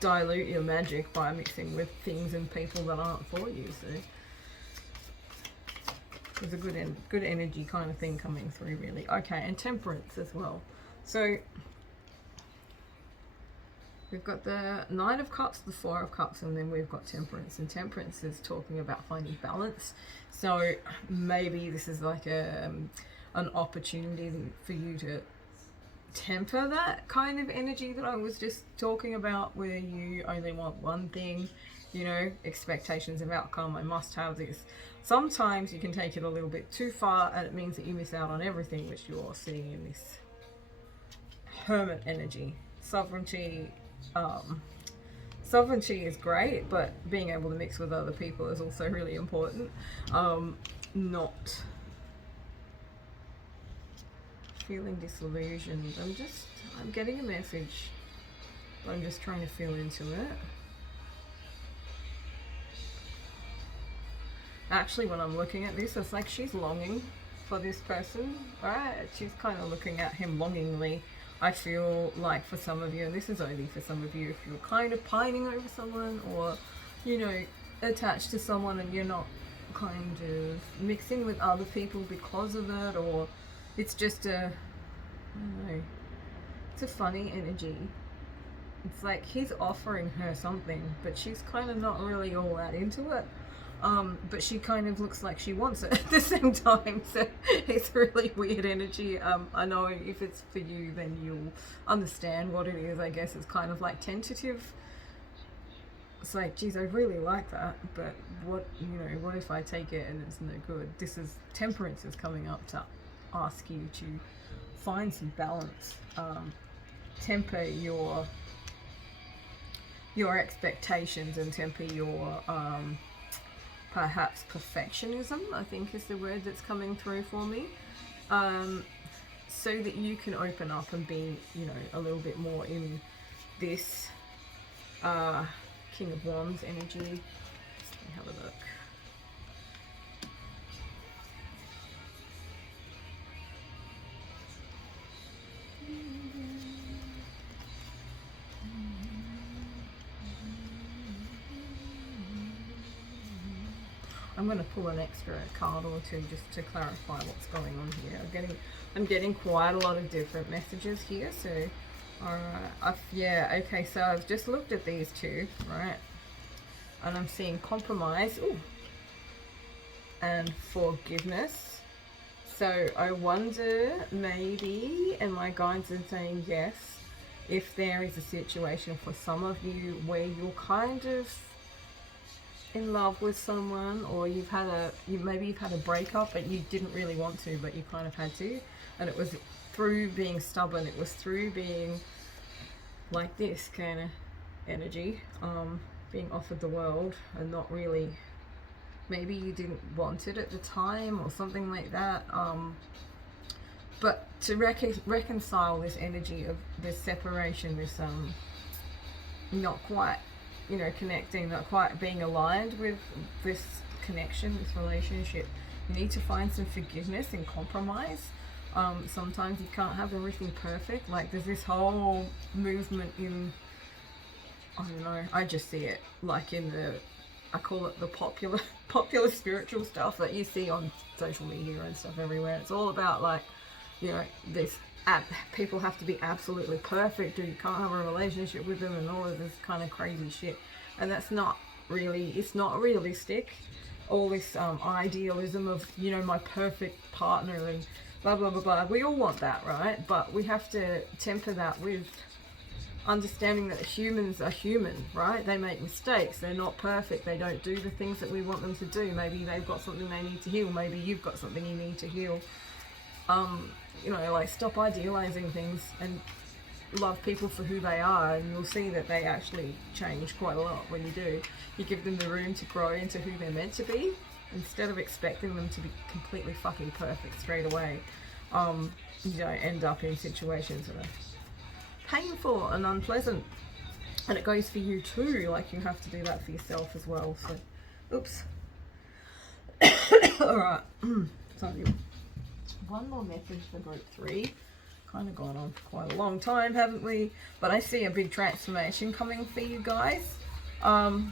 dilute your magic by mixing with things and people that aren't for you. So there's a good energy kind of thing coming through, really. Okay, and Temperance as well. So we've got the 9 of Cups, the 4 of Cups, and then we've got Temperance. And Temperance is talking about finding balance. So maybe this is like an opportunity for you to temper that kind of energy that I was just talking about, where you only want one thing, you know, expectations of outcome. I must have this. Sometimes you can take it a little bit too far, and it means that you miss out on everything, which you're seeing in this Hermit energy. Sovereignty, sovereignty is great, but being able to mix with other people is also really important. Not feeling disillusioned. I'm getting a message, but I'm just trying to feel into it. Actually, when I'm looking at this, it's like she's longing for this person, right? She's kind of looking at him longingly. I feel like for some of you, and this is only for some of you, if you're kind of pining over someone, or, you know, attached to someone and you're not kind of mixing with other people because of it, or it's just I don't know, it's a funny energy. It's like he's offering her something, but she's kind of not really all that into it. But she kind of looks like she wants it at the same time, so it's really weird energy. I know if it's for you, then you'll understand what it is. I guess it's kind of like tentative. It's like, geez, I really like that, but what if I take it and it's no good? Temperance is coming up to ask you to find some balance, temper your expectations, and temper your perhaps perfectionism, I think is the word that's coming through for me, so that you can open up and be, a little bit more in this King of Wands energy. Let me have a look. I'm going to pull an extra card or two just to clarify what's going on here. I'm getting quite a lot of different messages here. So, alright, okay. So I've just looked at these two, right, and I'm seeing compromise, and forgiveness. So I wonder, maybe, and my guides are saying yes, if there is a situation for some of you where you're kind of in love with someone, or maybe you've had a breakup but you didn't really want to, but you kind of had to, and it was through being stubborn, it was through being like this kind of energy, being offered the world and not really, maybe you didn't want it at the time or something like that, but to reconcile this energy of this separation, this not quite connecting, not quite being aligned with this connection, this relationship, you need to find some forgiveness and compromise. Sometimes you can't have everything perfect. Like there's this whole movement in, I don't know, I just see it like in I call it the popular spiritual stuff that you see on social media and stuff everywhere. It's all about like, this people have to be absolutely perfect, or you can't have a relationship with them, and all of this kind of crazy shit. And that's not really, it's not realistic. All this idealism of, my perfect partner and blah blah blah blah. We all want that, right? But we have to temper that with understanding that humans are human, right? They make mistakes, they're not perfect, they don't do the things that we want them to do. Maybe they've got something they need to heal, maybe you've got something you need to heal. Like stop idealizing things and love people for who they are, and you'll see that they actually change quite a lot when you do. You give them the room to grow into who they're meant to be, instead of expecting them to be completely fucking perfect straight away. You don't end up in situations that are painful and unpleasant, and it goes for you too. Like you have to do that for yourself as well. So, oops. All right. Sorry. One more message for group 3. Kind of gone on for quite a long time, haven't we? But I see a big transformation coming for you guys. I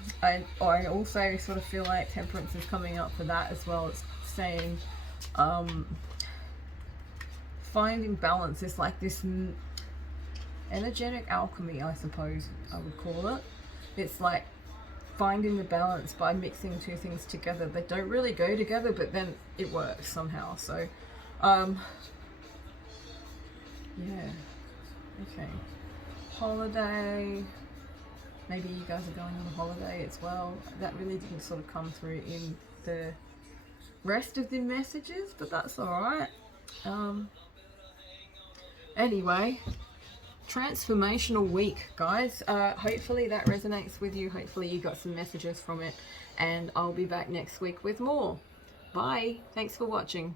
also sort of feel like temperance is coming up for that as well. It's saying finding balance is like this energetic alchemy, I suppose I would call it. It's like finding the balance by mixing two things together. They don't really go together, but then it works somehow. So yeah, okay. Holiday. Maybe you guys are going on a holiday as well. That really didn't sort of come through in the rest of the messages, but that's alright. Anyway, transformational week, guys. Hopefully that resonates with you. Hopefully you got some messages from it, and I'll be back next week with more. Bye. Thanks for watching.